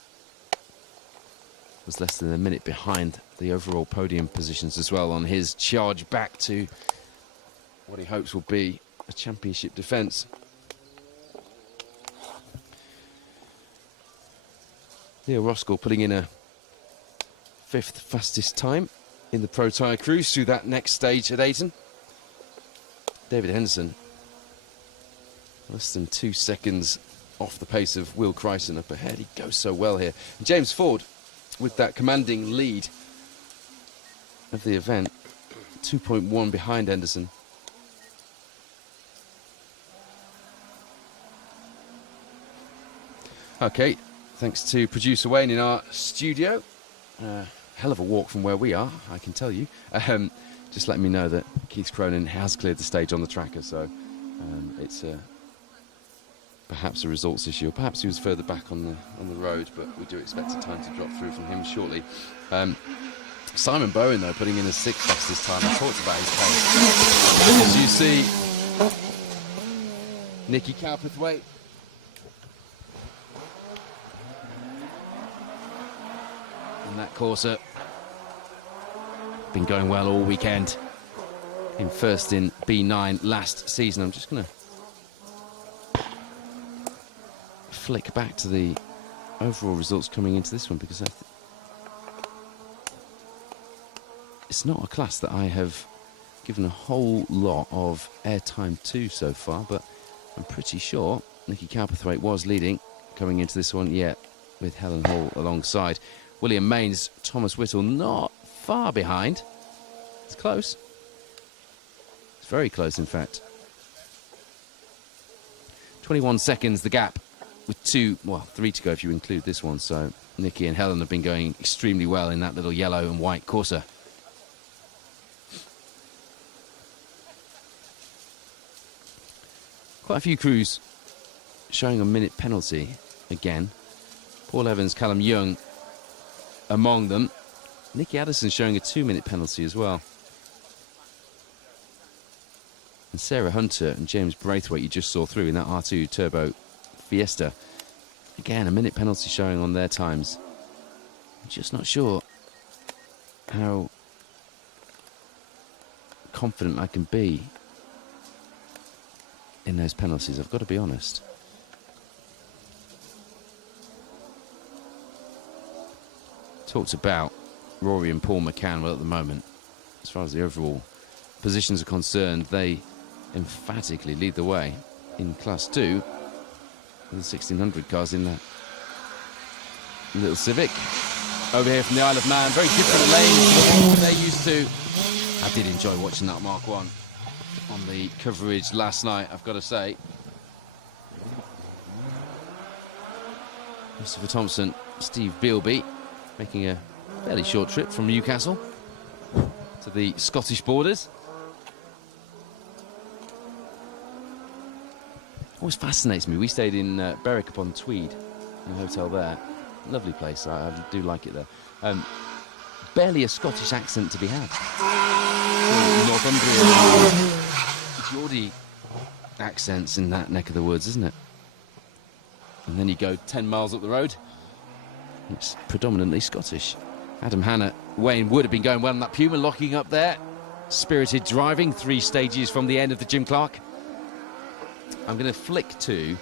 was less than a minute behind the overall podium positions as well on his charge back to what he hopes will be a championship defence. Neil Roskell putting in a 5th fastest time in the Protyre crews through that next stage at Ayton. David Henderson less than 2 seconds off the pace of Will Chryson up ahead. He goes so well here. And James Ford, with that commanding lead of the event, 2.1 behind Henderson. Okay, thanks to producer Wayne in our studio. Hell of a walk from where we are, I can tell you. Just letting me know that Keith Cronin has cleared the stage on the tracker, so it's perhaps a results issue, or perhaps he was further back on the road, but we do expect a time to drop through from him shortly. Simon Bowen, though, putting in a 6th fastest time. I talked about his pace. As you see, Nicky Cowperthwaite and that Corsa been going well all weekend. In first in B9 last season. I'm just going to flick back to the overall results coming into this one, because it's not a class that I have given a whole lot of airtime to so far, but I'm pretty sure Nicky Cowperthwaite was leading coming into this one, with Helen Hall alongside. William Mains, Thomas Whittle not far behind. It's close. It's very close, in fact. 21 seconds the gap, with 3 to go if you include this one. So Nicky and Helen have been going extremely well in that little yellow and white Corsa. Quite a few crews showing a minute penalty again. Paul Evans, Callum Young among them. Nicky Addison showing a 2-minute penalty as well. And Sarah Hunter and James Braithwaite you just saw through in that R2 Turbo Fiesta. Again, a minute penalty showing on their times. I'm just not sure how confident I can be in those penalties, I've got to be honest. Talked about Rory and Paul McCann. Well, at the moment, as far as the overall positions are concerned, they emphatically lead the way in Class 2 with the 1600 cars in that little Civic. Over here from the Isle of Man, very different lanes to they're used to. I did enjoy watching that Mark 1 on the coverage last night, I've got to say. Christopher Thompson, Steve Bealby, making a fairly short trip from Newcastle to the Scottish borders. Always fascinates me. We stayed in Berwick upon Tweed, in a hotel there. Lovely place. I do like it there. Barely a Scottish accent to be had. Northumbria, Geordie accents in that neck of the woods, isn't it? And then you go 10 miles up the road, it's predominantly Scottish. Adam Hanna, Wayne Wood have been going well on that Puma, locking up there. Spirited driving, 3 stages from the end of the Jim Clark. I'm going to flick to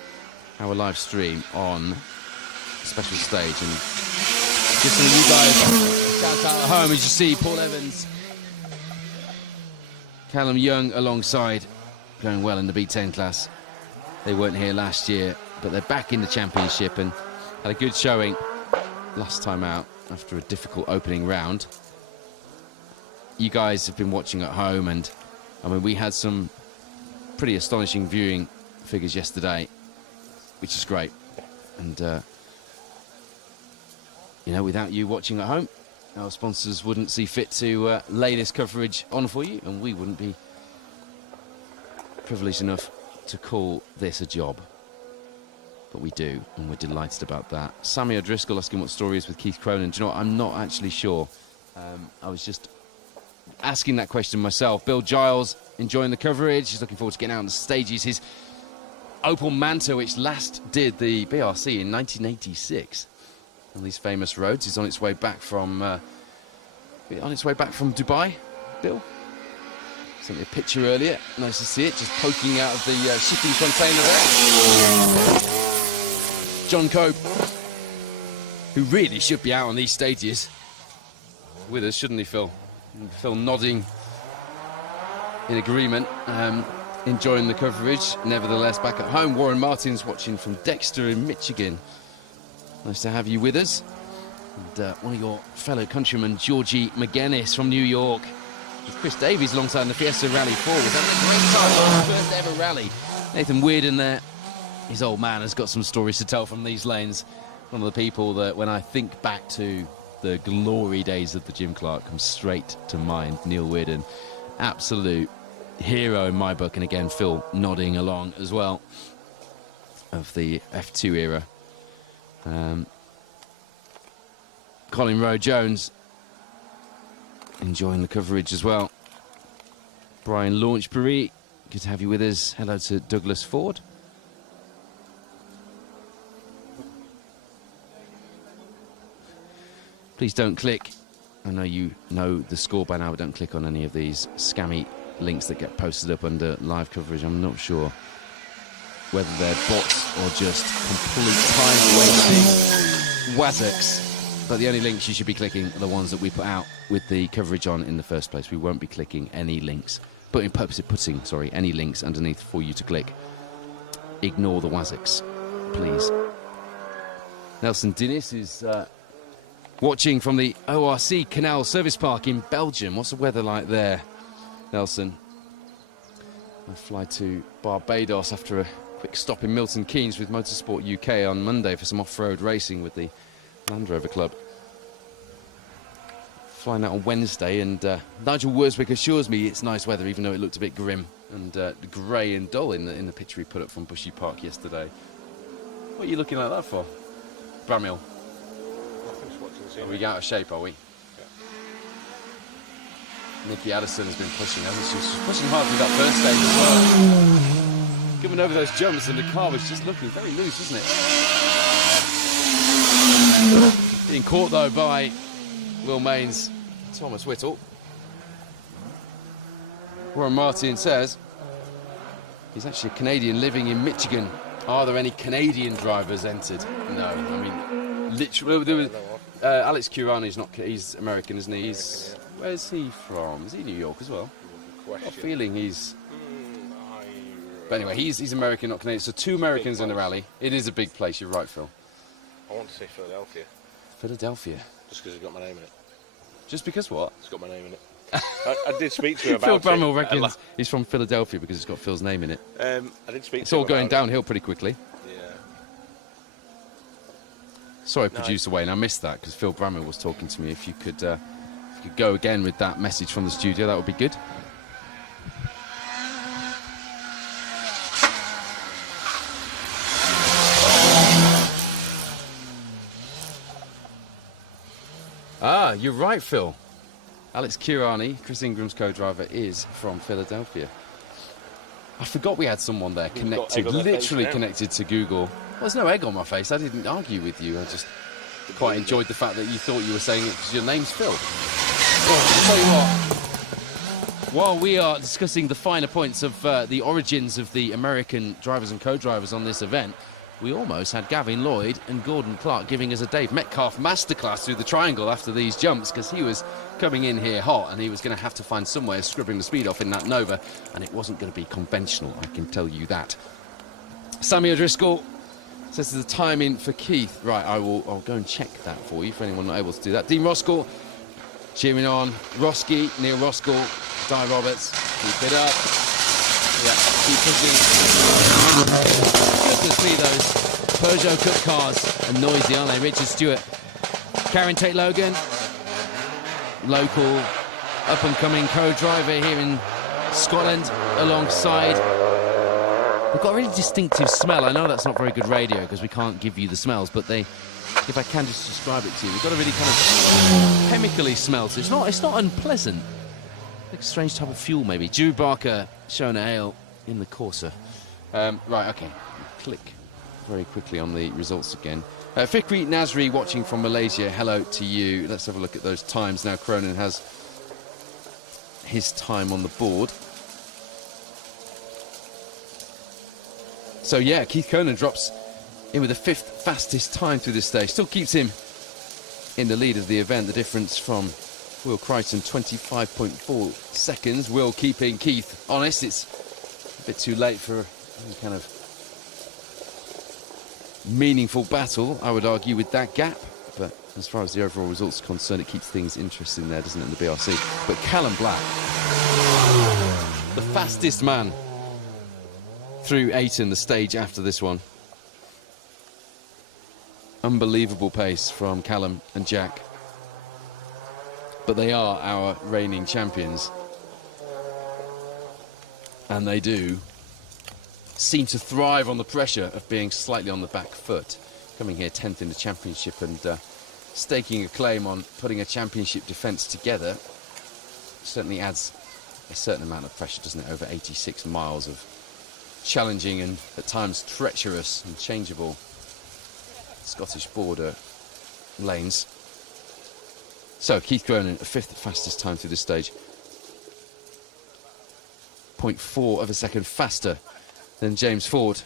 our live stream on a special stage, and just so you guys shout out at home as you see Paul Evans, Callum Young alongside, going well in the B10 class. They weren't here last year, but they're back in the championship and had a good showing last time out after a difficult opening round. You guys have been watching at home, and I mean, we had some pretty astonishing viewing figures yesterday, which is great. And you know, without you watching at home, our sponsors wouldn't see fit to lay this coverage on for you, and we wouldn't be privileged enough to call this a job. But we do, and we're delighted about that. Sammy O'Driscoll asking what story is with Keith Cronin. Do you know what? I'm not actually sure. I was just asking that question myself. Bill Giles enjoying the coverage. He's looking forward to getting out on the stages. His Opel Manta, which last did the BRC in 1986 on these famous roads, is on its way back from Dubai. Bill sent me a picture earlier. Nice to see it, just poking out of the shipping container there. John Cope, who really should be out on these stages with us, shouldn't he, Phil? Phil nodding in agreement, enjoying the coverage. Nevertheless, back at home, Warren Martin's watching from Dexter in Michigan. Nice to have you with us. And one of your fellow countrymen, Georgie McGuinness from New York, with Chris Davies alongside in the Fiesta Rally 4. Was having a great time on his first ever rally. Nathan Weirden there. His old man has got some stories to tell from these lanes. One of the people that, when I think back to the glory days of the Jim Clark, comes straight to mind. Neil Weirden, absolute hero in my book. And again, Phil nodding along as well, of the F2 era. Colin Rowe-Jones enjoying the coverage as well. Brian Launchbury, good to have you with us. Hello to Douglas Ford. Please don't click. I know you know the score by now, but don't click on any of these scammy links that get posted up under live coverage. I'm not sure whether they're bots or just complete time-wasting wazzocks. But the only links you should be clicking are the ones that we put out with the coverage on in the first place. We won't be clicking any links, putting any links underneath for you to click. Ignore the wazzocks, please. Nelson Dennis is watching from the ORC Canal Service Park in Belgium. What's the weather like there, Nelson? I fly to Barbados after a quick stop in Milton Keynes with Motorsport UK on Monday for some off-road racing with the Land Rover Club. Flying out on Wednesday, and Nigel Worswick assures me it's nice weather, even though it looked a bit grim and grey and dull in the picture we put up from Bushy Park yesterday. What are you looking like that for, Bramil? Are we out of shape, are we? Yeah. Nikki Addison has been pushing, hasn't she? She's pushing hard through that first stage as well. Coming over those jumps, and the car was just looking very loose, isn't it? Being caught, though, by Will Mains, Thomas Whittle. Warren Martin says He's actually a Canadian living in Michigan. Are there any Canadian drivers entered? No. I mean, literally, there was, Alex Curani's not. He's American, isn't he? Where's he from? Is he New York as well? I've got a feeling he's. But anyway, he's American, not Canadian. So 2 Americans in the rally. It is a big place. You're right, Phil. I want to say Philadelphia. Philadelphia. Just because it's got my name in it. Just because what? It's got my name in it. I did speak to him about Phil it. Bramwell reckons he's from Philadelphia because it's got Phil's name in it. I did speak It's to him all going about downhill pretty quickly. Yeah. Sorry, producer Wayne, I missed that because Phil Bramwell was talking to me. If you could go again with that message from the studio, that would be good. Ah, you're right, Phil. Alex Curani, Chris Ingram's co-driver, is from Philadelphia. I forgot we had someone there connected, literally connected to Google. Well, there's no egg on my face. I didn't argue with you. I just quite enjoyed the fact that you thought you were saying it because your name's Phil. Well, I'll tell you what. While we are discussing the finer points of the origins of the American drivers and co-drivers on this event, we almost had Gavin Lloyd and Gordon Clark giving us a Dave Metcalf masterclass through the triangle after these jumps because he was coming in here hot and he was going to have to find some way of scribbling the speed off in that Nova, and it wasn't going to be conventional, I can tell you that. Sammy O'Driscoll says there's a time in for Keith. Right, I'll go and check that for you, for anyone not able to do that. Dean Roskell cheering on. Roski, Neil Roskell, Di Roberts, keep it up. Yeah, keep pushing. Good to see those Peugeot Cup cars are noisy, aren't they? Richard Stewart, Karen Tate Logan, local up-and-coming co-driver here in Scotland, alongside. They've got a really distinctive smell. I know that's not very good radio because we can't give you the smells, but they, if I can just describe it to you, they've got a really kind of chemically smell. So it's not unpleasant. Like a strange type of fuel, maybe. Jude Barker, Shona Ale in the Corsa. Right, okay. Click very quickly on the results again. Fikri Nasri watching from Malaysia. Hello to you. Let's have a look at those times now. Cronin has his time on the board. So yeah, Keith Cronin drops in with the 5th fastest time through this stage. Still keeps him in the lead of the event. The difference from Will Crichton, 25.4 seconds. Will keeping Keith honest. It's a bit too late for any kind of meaningful battle, I would argue, with that gap. But as far as the overall results are concerned, it keeps things interesting there, doesn't it, in the BRC? But Callum Black, the fastest man through Ayton, the stage after this one. Unbelievable pace from Callum and Jack. But they are our reigning champions. And they do seem to thrive on the pressure of being slightly on the back foot. Coming here 10th in the championship and staking a claim on putting a championship defence together certainly adds a certain amount of pressure, doesn't it? Over 86 miles of challenging and at times treacherous and changeable Scottish border lanes. So Keith Cronin, the 5th fastest time through this stage. 0.4 of a second faster than James Ford.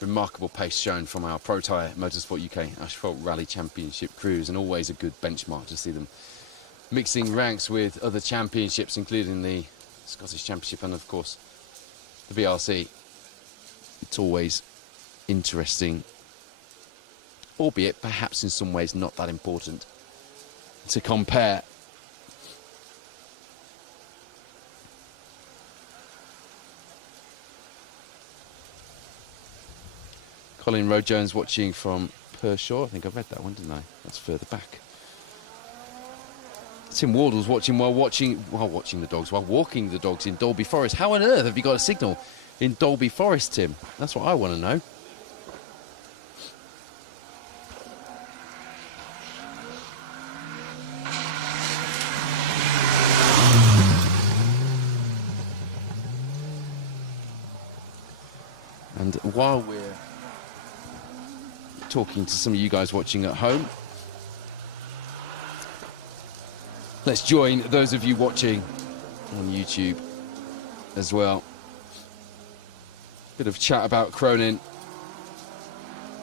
Remarkable pace shown from our Protyre Motorsport UK Asphalt Rally Championship crews, and always a good benchmark to see them mixing ranks with other championships, including the Scottish Championship and of course the BRC. It's always interesting, albeit perhaps in some ways not that important, to compare. Colin Rowe-Jones watching from Pershore. I think I read that one, didn't I? That's further back. Tim Wardle's watching while walking the dogs in Dolby Forest. How on earth have you got a signal in Dolby Forest, Tim? That's what I want to know. And while we're talking to some of you guys watching at home, let's join those of you watching on YouTube as well Bit of chat about Cronin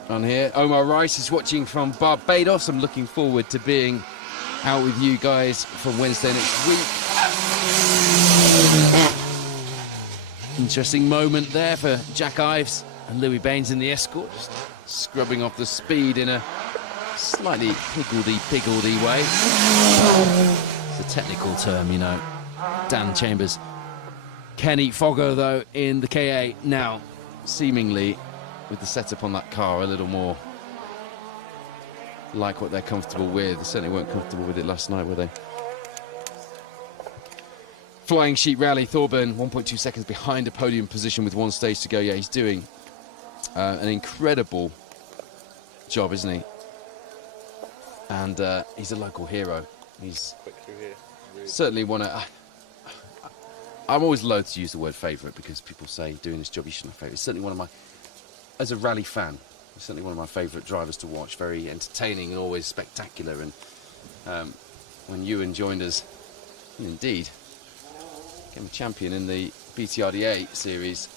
on here. Omar Rice is watching from Barbados. I'm looking forward to being out with you guys from Wednesday next week. Interesting moment there for Jack Ives and Louis Baines in the Escort, just scrubbing off the speed in a slightly higgledy-piggledy way. It's a technical term, you know. Dan Chambers. Kenny Foggo, though, in the KA now, seemingly, with the setup on that car, a little more like what they're comfortable with. They certainly weren't comfortable with it last night, were they? Flying Sheep Rally, Thorburn, 1.2 seconds behind a podium position with one stage to go. Yeah, he's doing an incredible job, isn't he? And he's a local hero. He's certainly one of... I'm always loath to use the word favourite because people say doing this job you shouldn't have favourite. It's certainly one of my... As a rally fan, he's certainly one of my favourite drivers to watch. Very entertaining and always spectacular. And when Ewan joined us, he indeed became a champion in the BTRDA series.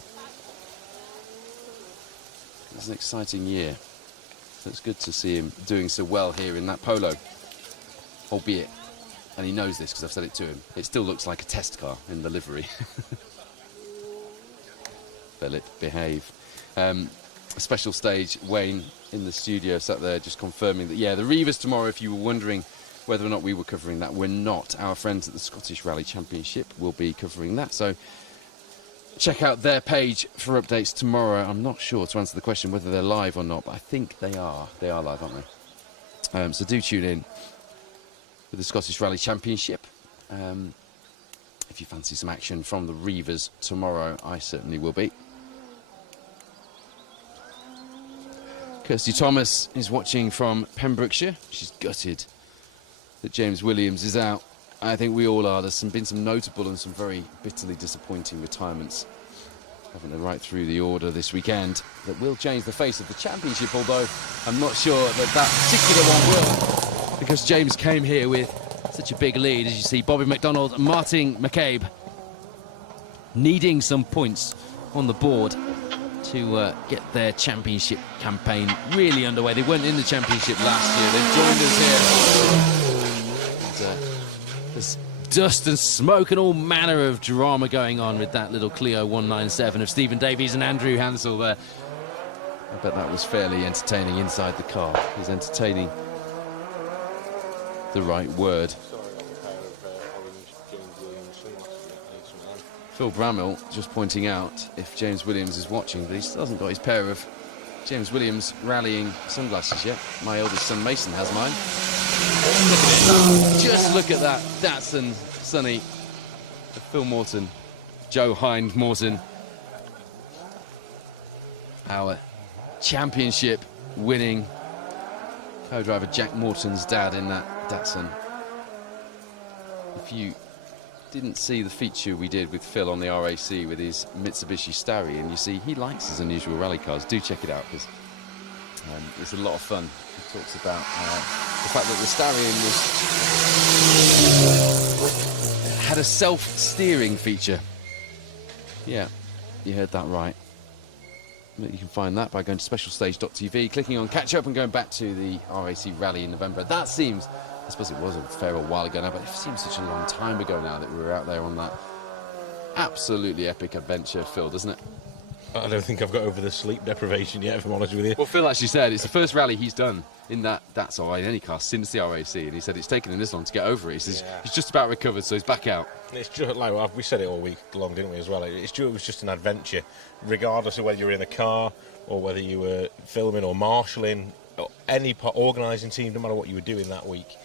It was an exciting year. So it's good to see him doing so well here in that Polo, albeit, and he knows this because I've said it to him, it still looks like a test car in the livery. Philip, behave. A special stage, Wayne in the studio sat there just confirming that, yeah, the Reavers tomorrow, if you were wondering whether or not we were covering that, we're not. Our friends at the Scottish Rally Championship will be covering that. So check out their page for updates tomorrow. I'm not sure, to answer the question, whether they're live or not, but I think they are. They are live, aren't they? So do tune in with the Scottish Rally Championship. If you fancy some action from the Reavers tomorrow, I certainly will be. Kirsty Thomas is watching from Pembrokeshire. She's gutted that James Williams is out. I think we all are. There's been some notable and some very bitterly disappointing retirements, haven't they, right through the order this weekend, that will change the face of the championship, although I'm not sure that that particular one will, because James came here with such a big lead. As you see, Bobby McDonald and Martin McCabe needing some points on the board to get their championship campaign really underway. They weren't in the championship last year. They've joined us here. And, there's dust and smoke and all manner of drama going on with that little Clio 197 of Stephen Davies and Andrew Hansel there. I bet that was fairly entertaining inside the car. He's entertaining the right word. Phil Brammill just pointing out, if James Williams is watching, that he still hasn't got his pair of James Williams rallying sunglasses yet. My eldest son Mason has mine. Just look at that. Datsun Sunny. Phil Morton. Joe Hind Morton. Our championship winning co-driver Jack Morton's dad in that Datsun. If you didn't see the feature we did with Phil on the RAC with his Mitsubishi Starry, and you see he likes his unusual rally cars, do check it out because it's a lot of fun. He talks about the fact that the Starion had a self-steering feature. Yeah, you heard that right. You can find that by going to specialstage.tv, clicking on catch up and going back to the RAC rally in November. That seems, I suppose it was a fair old while ago now, but it seems such a long time ago now that we were out there on that absolutely epic adventure, Phil, doesn't it? I don't think I've got over the sleep deprivation yet, if I'm honest with you. Well, Phil actually said it's the first rally he's done in that's all right, in any car since the RAC, and he said it's taken him this long to get over it. He says he's just about recovered, so he's back out. It's just like we said it all week long, didn't we, as well? It was just an adventure, regardless of whether you were in a car or whether you were filming or marshalling or any organising team, no matter what you were doing that week.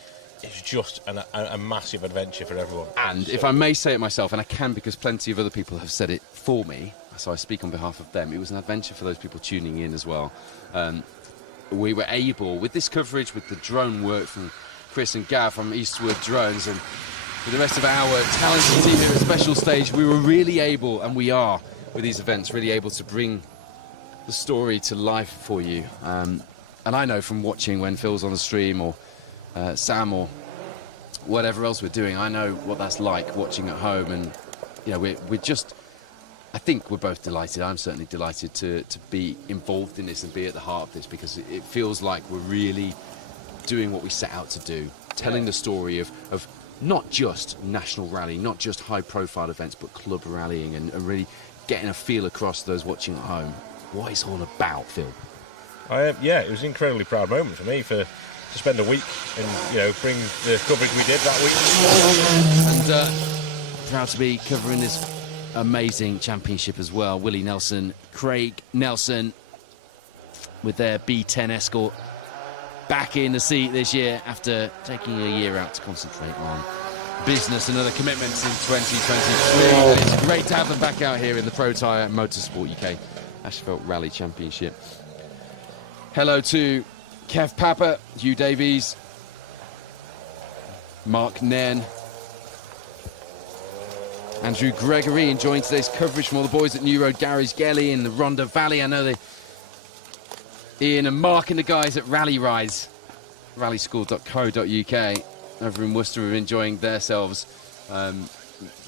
It's just a massive adventure for everyone. And if I may say it myself, and I can because plenty of other people have said it for me, so I speak on behalf of them, it was an adventure for those people tuning in as well. We were able, with this coverage, with the drone work from Chris and Gav from Eastwood Drones, and with the rest of our talented team here at Special Stage, we were really able, and we are, with these events, really able to bring the story to life for you. And I know from watching when Phil's on the stream, or Sam, or whatever else we're doing, I know what that's like watching at home, and you know, we're just I think we're both delighted. I'm certainly delighted to be involved in this and be at the heart of this, because it feels like we're really doing what we set out to do, telling the story of not just national rally, not just high-profile events, but club rallying, and really getting a feel across to those watching at home what it's all about, Phil. Yeah, it was an incredibly proud moment for me to spend a week and bring the coverage we did that week. And proud to be covering this amazing championship as well. Willie Nelson, Craig Nelson with their B10 Escort back in the seat this year after taking a year out to concentrate on business and other commitments in 2023. It's great to have them back out here in the Protyre Motorsport UK Asphalt Rally Championship. Hello to Kev Papa, Hugh Davies, Mark Nairn, Andrew Gregory enjoying today's coverage from all the boys at New Road Garage, Gelly in the Rhondda Valley. I know they, Ian and Mark and the guys at Rally Rides, rallyschool.co.uk over in Worcester are enjoying themselves,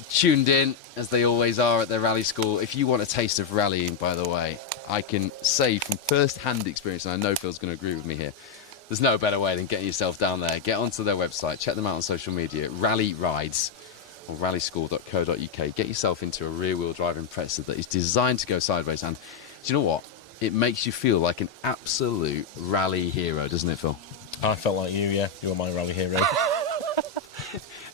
tuned in as they always are at their rally school. If you want a taste of rallying, by the way, I can say from first-hand experience, and I know Phil's going to agree with me here, there's no better way than getting yourself down there. Get onto their website, check them out on social media, Rally Rides or rallyschool.co.uk. Get yourself into a rear-wheel drive Impreza that is designed to go sideways, and do you know what? It makes you feel like an absolute rally hero, doesn't it, Phil? I felt like you, yeah. You were my rally hero.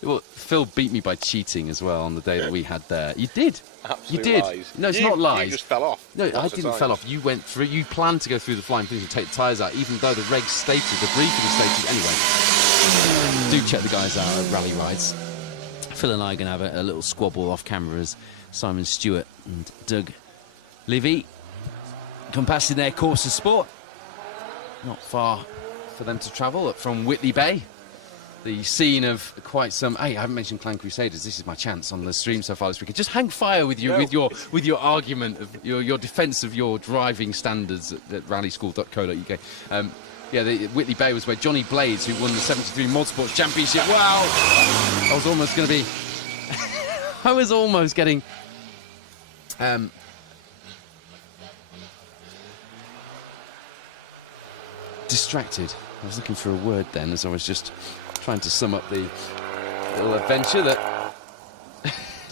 Well, Phil beat me by cheating as well on the day that we had there. You did. Absolute you did. lies. No, it's not lies. You just fell off. No, I didn't fell off. You went through. You planned to go through the flying things and take the tyres out, even though the regs stated, the briefing stated. Anyway, do check the guys out at Rally Rides. Phil and I are going to have a little squabble off camera as Simon Stewart and Doug Levy come past in their course of sport. Not far for them to travel up from Whitley Bay, the scene of quite some. Hey, I haven't mentioned Clan Crusaders. This is my chance on the stream so far this weekend. Just hang fire with you, with your argument of your defence of your driving standards at rallyschool.co.uk. Yeah, the Whitley Bay was where Johnny Blades, who won the 73 Motorsport Championship. Wow, I was almost going to be. I was almost getting. Distracted. I was looking for a word then as I was just trying to sum up the little adventure that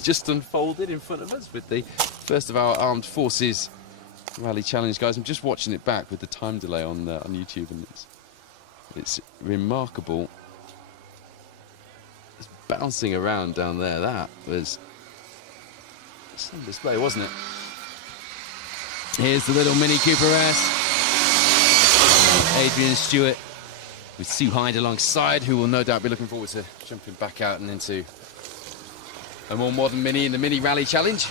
just unfolded in front of us with the first of our Armed Forces Rally Challenge, guys. I'm just watching it back with the time delay on YouTube, and it's remarkable. It's bouncing around down there. That was some display, wasn't it? Here's the little Mini Cooper S. Adrian Stewart with Sue Hyde alongside, who will no doubt be looking forward to jumping back out and into a more modern Mini in the Mini Rally Challenge.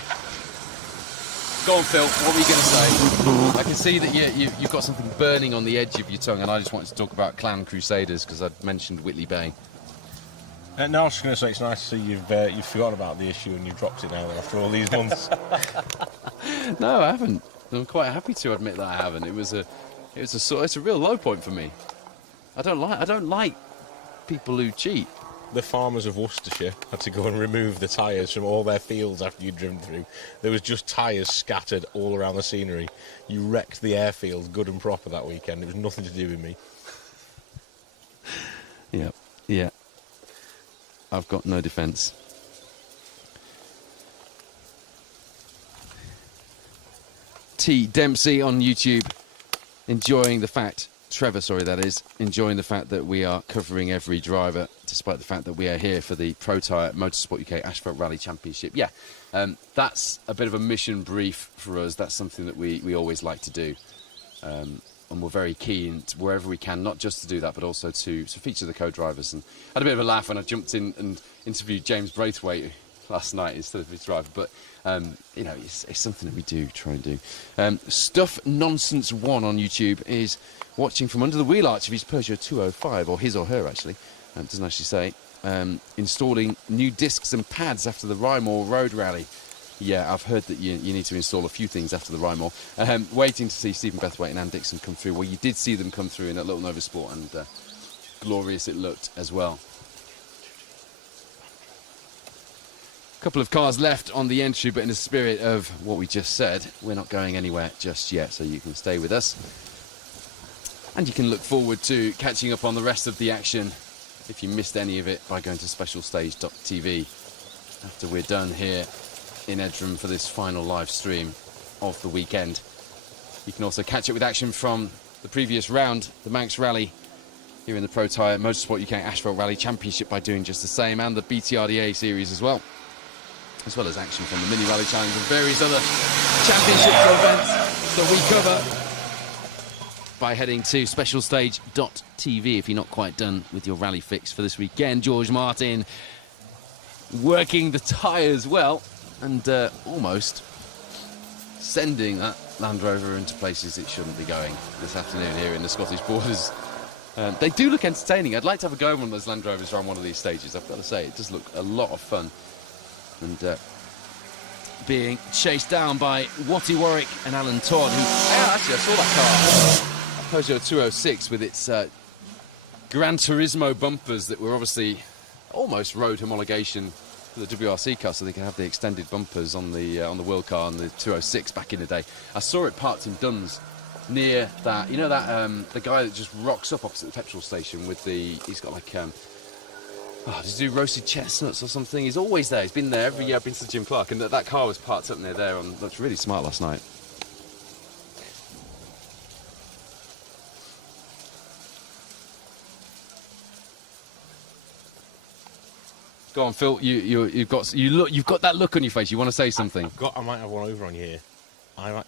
Go on, Phil, what were you going to say? I can see that you've got something burning on the edge of your tongue, and I just wanted to talk about Clan Crusaders because I'd mentioned Whitley Bay. No, I was just going to say it's nice to see you've forgotten about the issue and you've dropped it now after all these months. No, I haven't. I'm quite happy to admit that I haven't. It's a real low point for me. I don't like people who cheat. The farmers of Worcestershire had to go and remove the tyres from all their fields after you'd driven through. There was just tyres scattered all around the scenery. You wrecked the airfield good and proper that weekend. It was nothing to do with me. Yeah. I've got no defence. T. Dempsey on YouTube enjoying the fact, Trevor, sorry, that is, enjoying the fact that we are covering every driver, despite the fact that we are here for the Protyre Motorsport UK Asphalt Rally Championship. Yeah, that's a bit of a mission brief for us. That's something that we always like to do. And we're very keen, to, wherever we can, not just to do that, but also to feature the co-drivers. And I had a bit of a laugh when I jumped in and interviewed James Braithwaite last night instead of his driver. But, it's something that we do try and do. Stuff Nonsense 1 on YouTube is watching from under the wheel arch of his Peugeot 205, or his or her, actually. Doesn't actually say. Installing new discs and pads after the Rymore Road Rally. Yeah, I've heard that you need to install a few things after the Rymore. Waiting to see Stephen Bethwaite and Ann Dixon come through. Well, you did see them come through in that Little Nova Sport, and glorious it looked as well. Couple of cars left on the entry, but in the spirit of what we just said, we're not going anywhere just yet, so you can stay with us. And you can look forward to catching up on the rest of the action if you missed any of it by going to specialstage.tv after we're done here in Edram for this final live stream of the weekend. You can also catch up with action from the previous round, the Manx Rally, here in the Protyre Motorsport UK Asphalt Rally Championship by doing just the same, and the BTRDA series as well as action from the Mini Rally Challenge and various other championship events that we cover by heading to specialstage.tv if you're not quite done with your rally fix for this weekend. George Martin working the tyres well and almost sending that Land Rover into places it shouldn't be going this afternoon here in the Scottish Borders. They do look entertaining. I'd like to have a go on one of those Land Rovers around one of these stages. I've got to say, it does look a lot of fun. And being chased down by Watty Warwick and Alan Todd, who... actually, I saw that car, Peugeot 206, with its Gran Turismo bumpers that were obviously almost road homologation for the WRC car, so they can have the extended bumpers on the World car and the 206 back in the day. I saw it parked in Duns near that, you know, that the guy that just rocks up opposite the petrol station with the... He's got like... does he do roasted chestnuts or something? He's always there. He's been there every year I've been to Jim Clark, and that car was parked up near there. Looked really smart last night. Go on, Phil. You've got that look on your face. You want to say something? I might have one over on you here. I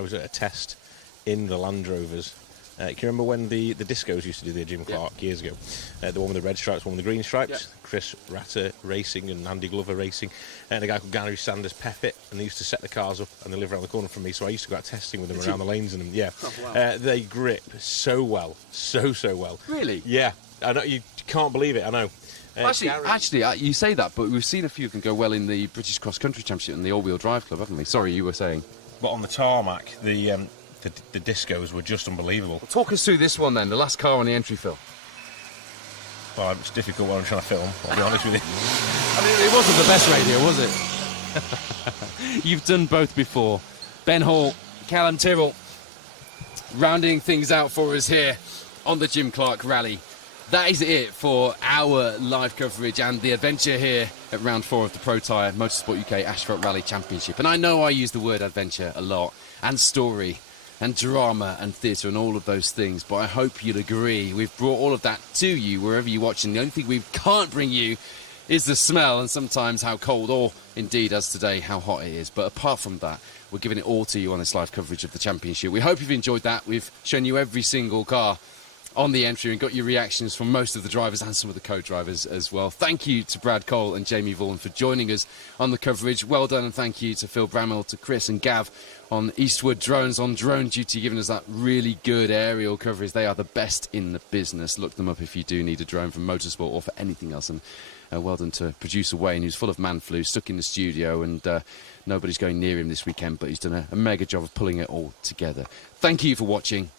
was at a test in the Land Rovers. Can you remember when the Discos used to do their Jim Clark years ago? The one with the red stripes, one with the green stripes. Yeah. Chris Ratter Racing and Andy Glover Racing. And a guy called Gary Sanders Peppit. And they used to set the cars up, and they live around the corner from me. So I used to go out testing with them around the lanes. And yeah, oh, wow. They grip so well. So well. Really? Yeah. I know, you can't believe it, I know. Actually, you say that, but we've seen a few of them go well in the British Cross Country Championship and the All-Wheel Drive Club, haven't we? Sorry, you were saying. But on the tarmac, the Discos were just unbelievable. Well, talk us through this one then, the last car on the entry, Phil. Well, it's difficult when I'm trying to film, I'll be honest with you. I mean, it wasn't the best radio, was it? You've done both before. Ben Hall, Callum Tyrrell, rounding things out for us here on the Jim Clark Rally. That is it for our live coverage and the adventure here at round 4 of the Protyre Motorsport UK Asphalt Rally Championship. And I know I use the word adventure a lot, and story, and drama, and theatre, and all of those things, but I hope you'll agree we've brought all of that to you wherever you're watching. The only thing we can't bring you is the smell, and sometimes how cold, or indeed, as today, how hot it is. But apart from that, we're giving it all to you on this live coverage of the championship. We hope you've enjoyed that. We've shown you every single car on the entry and got your reactions from most of the drivers and some of the co-drivers as well. Thank you to Brad Cole and Jamie Vaughan for joining us on the coverage. Well done, and thank you to Phil Bramwell, to Chris and Gav on Eastwood Drones on drone duty, giving us that really good aerial coverage. They are the best in the business. Look them up if you do need a drone from Motorsport or for anything else. And well done to producer Wayne, who's full of man flu, stuck in the studio, and nobody's going near him this weekend, but he's done a mega job of pulling it all together. Thank you for watching.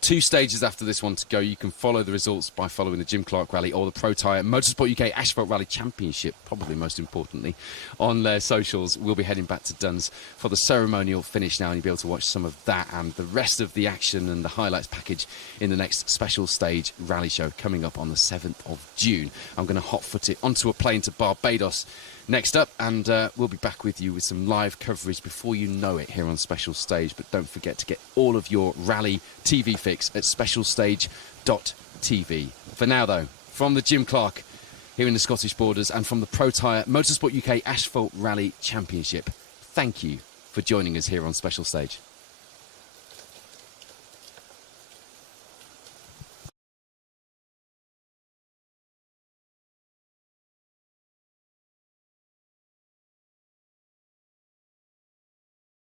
2 stages after this one to go. You can follow the results by following the Jim Clark Rally or the Protyre Motorsport UK Asphalt Rally Championship, probably most importantly, on their socials. We'll be heading back to Duns for the ceremonial finish now, and you'll be able to watch some of that and the rest of the action and the highlights package in the next special stage rally show coming up on the 7th of June. I'm going to hot-foot it onto a plane to Barbados next up, and we'll be back with you with some live coverage before you know it here on Special Stage. But don't forget to get all of your rally TV fix at specialstage.tv. For now, though, from the Jim Clark here in the Scottish Borders and from the Protyre Motorsport UK Asphalt Rally Championship, thank you for joining us here on Special Stage.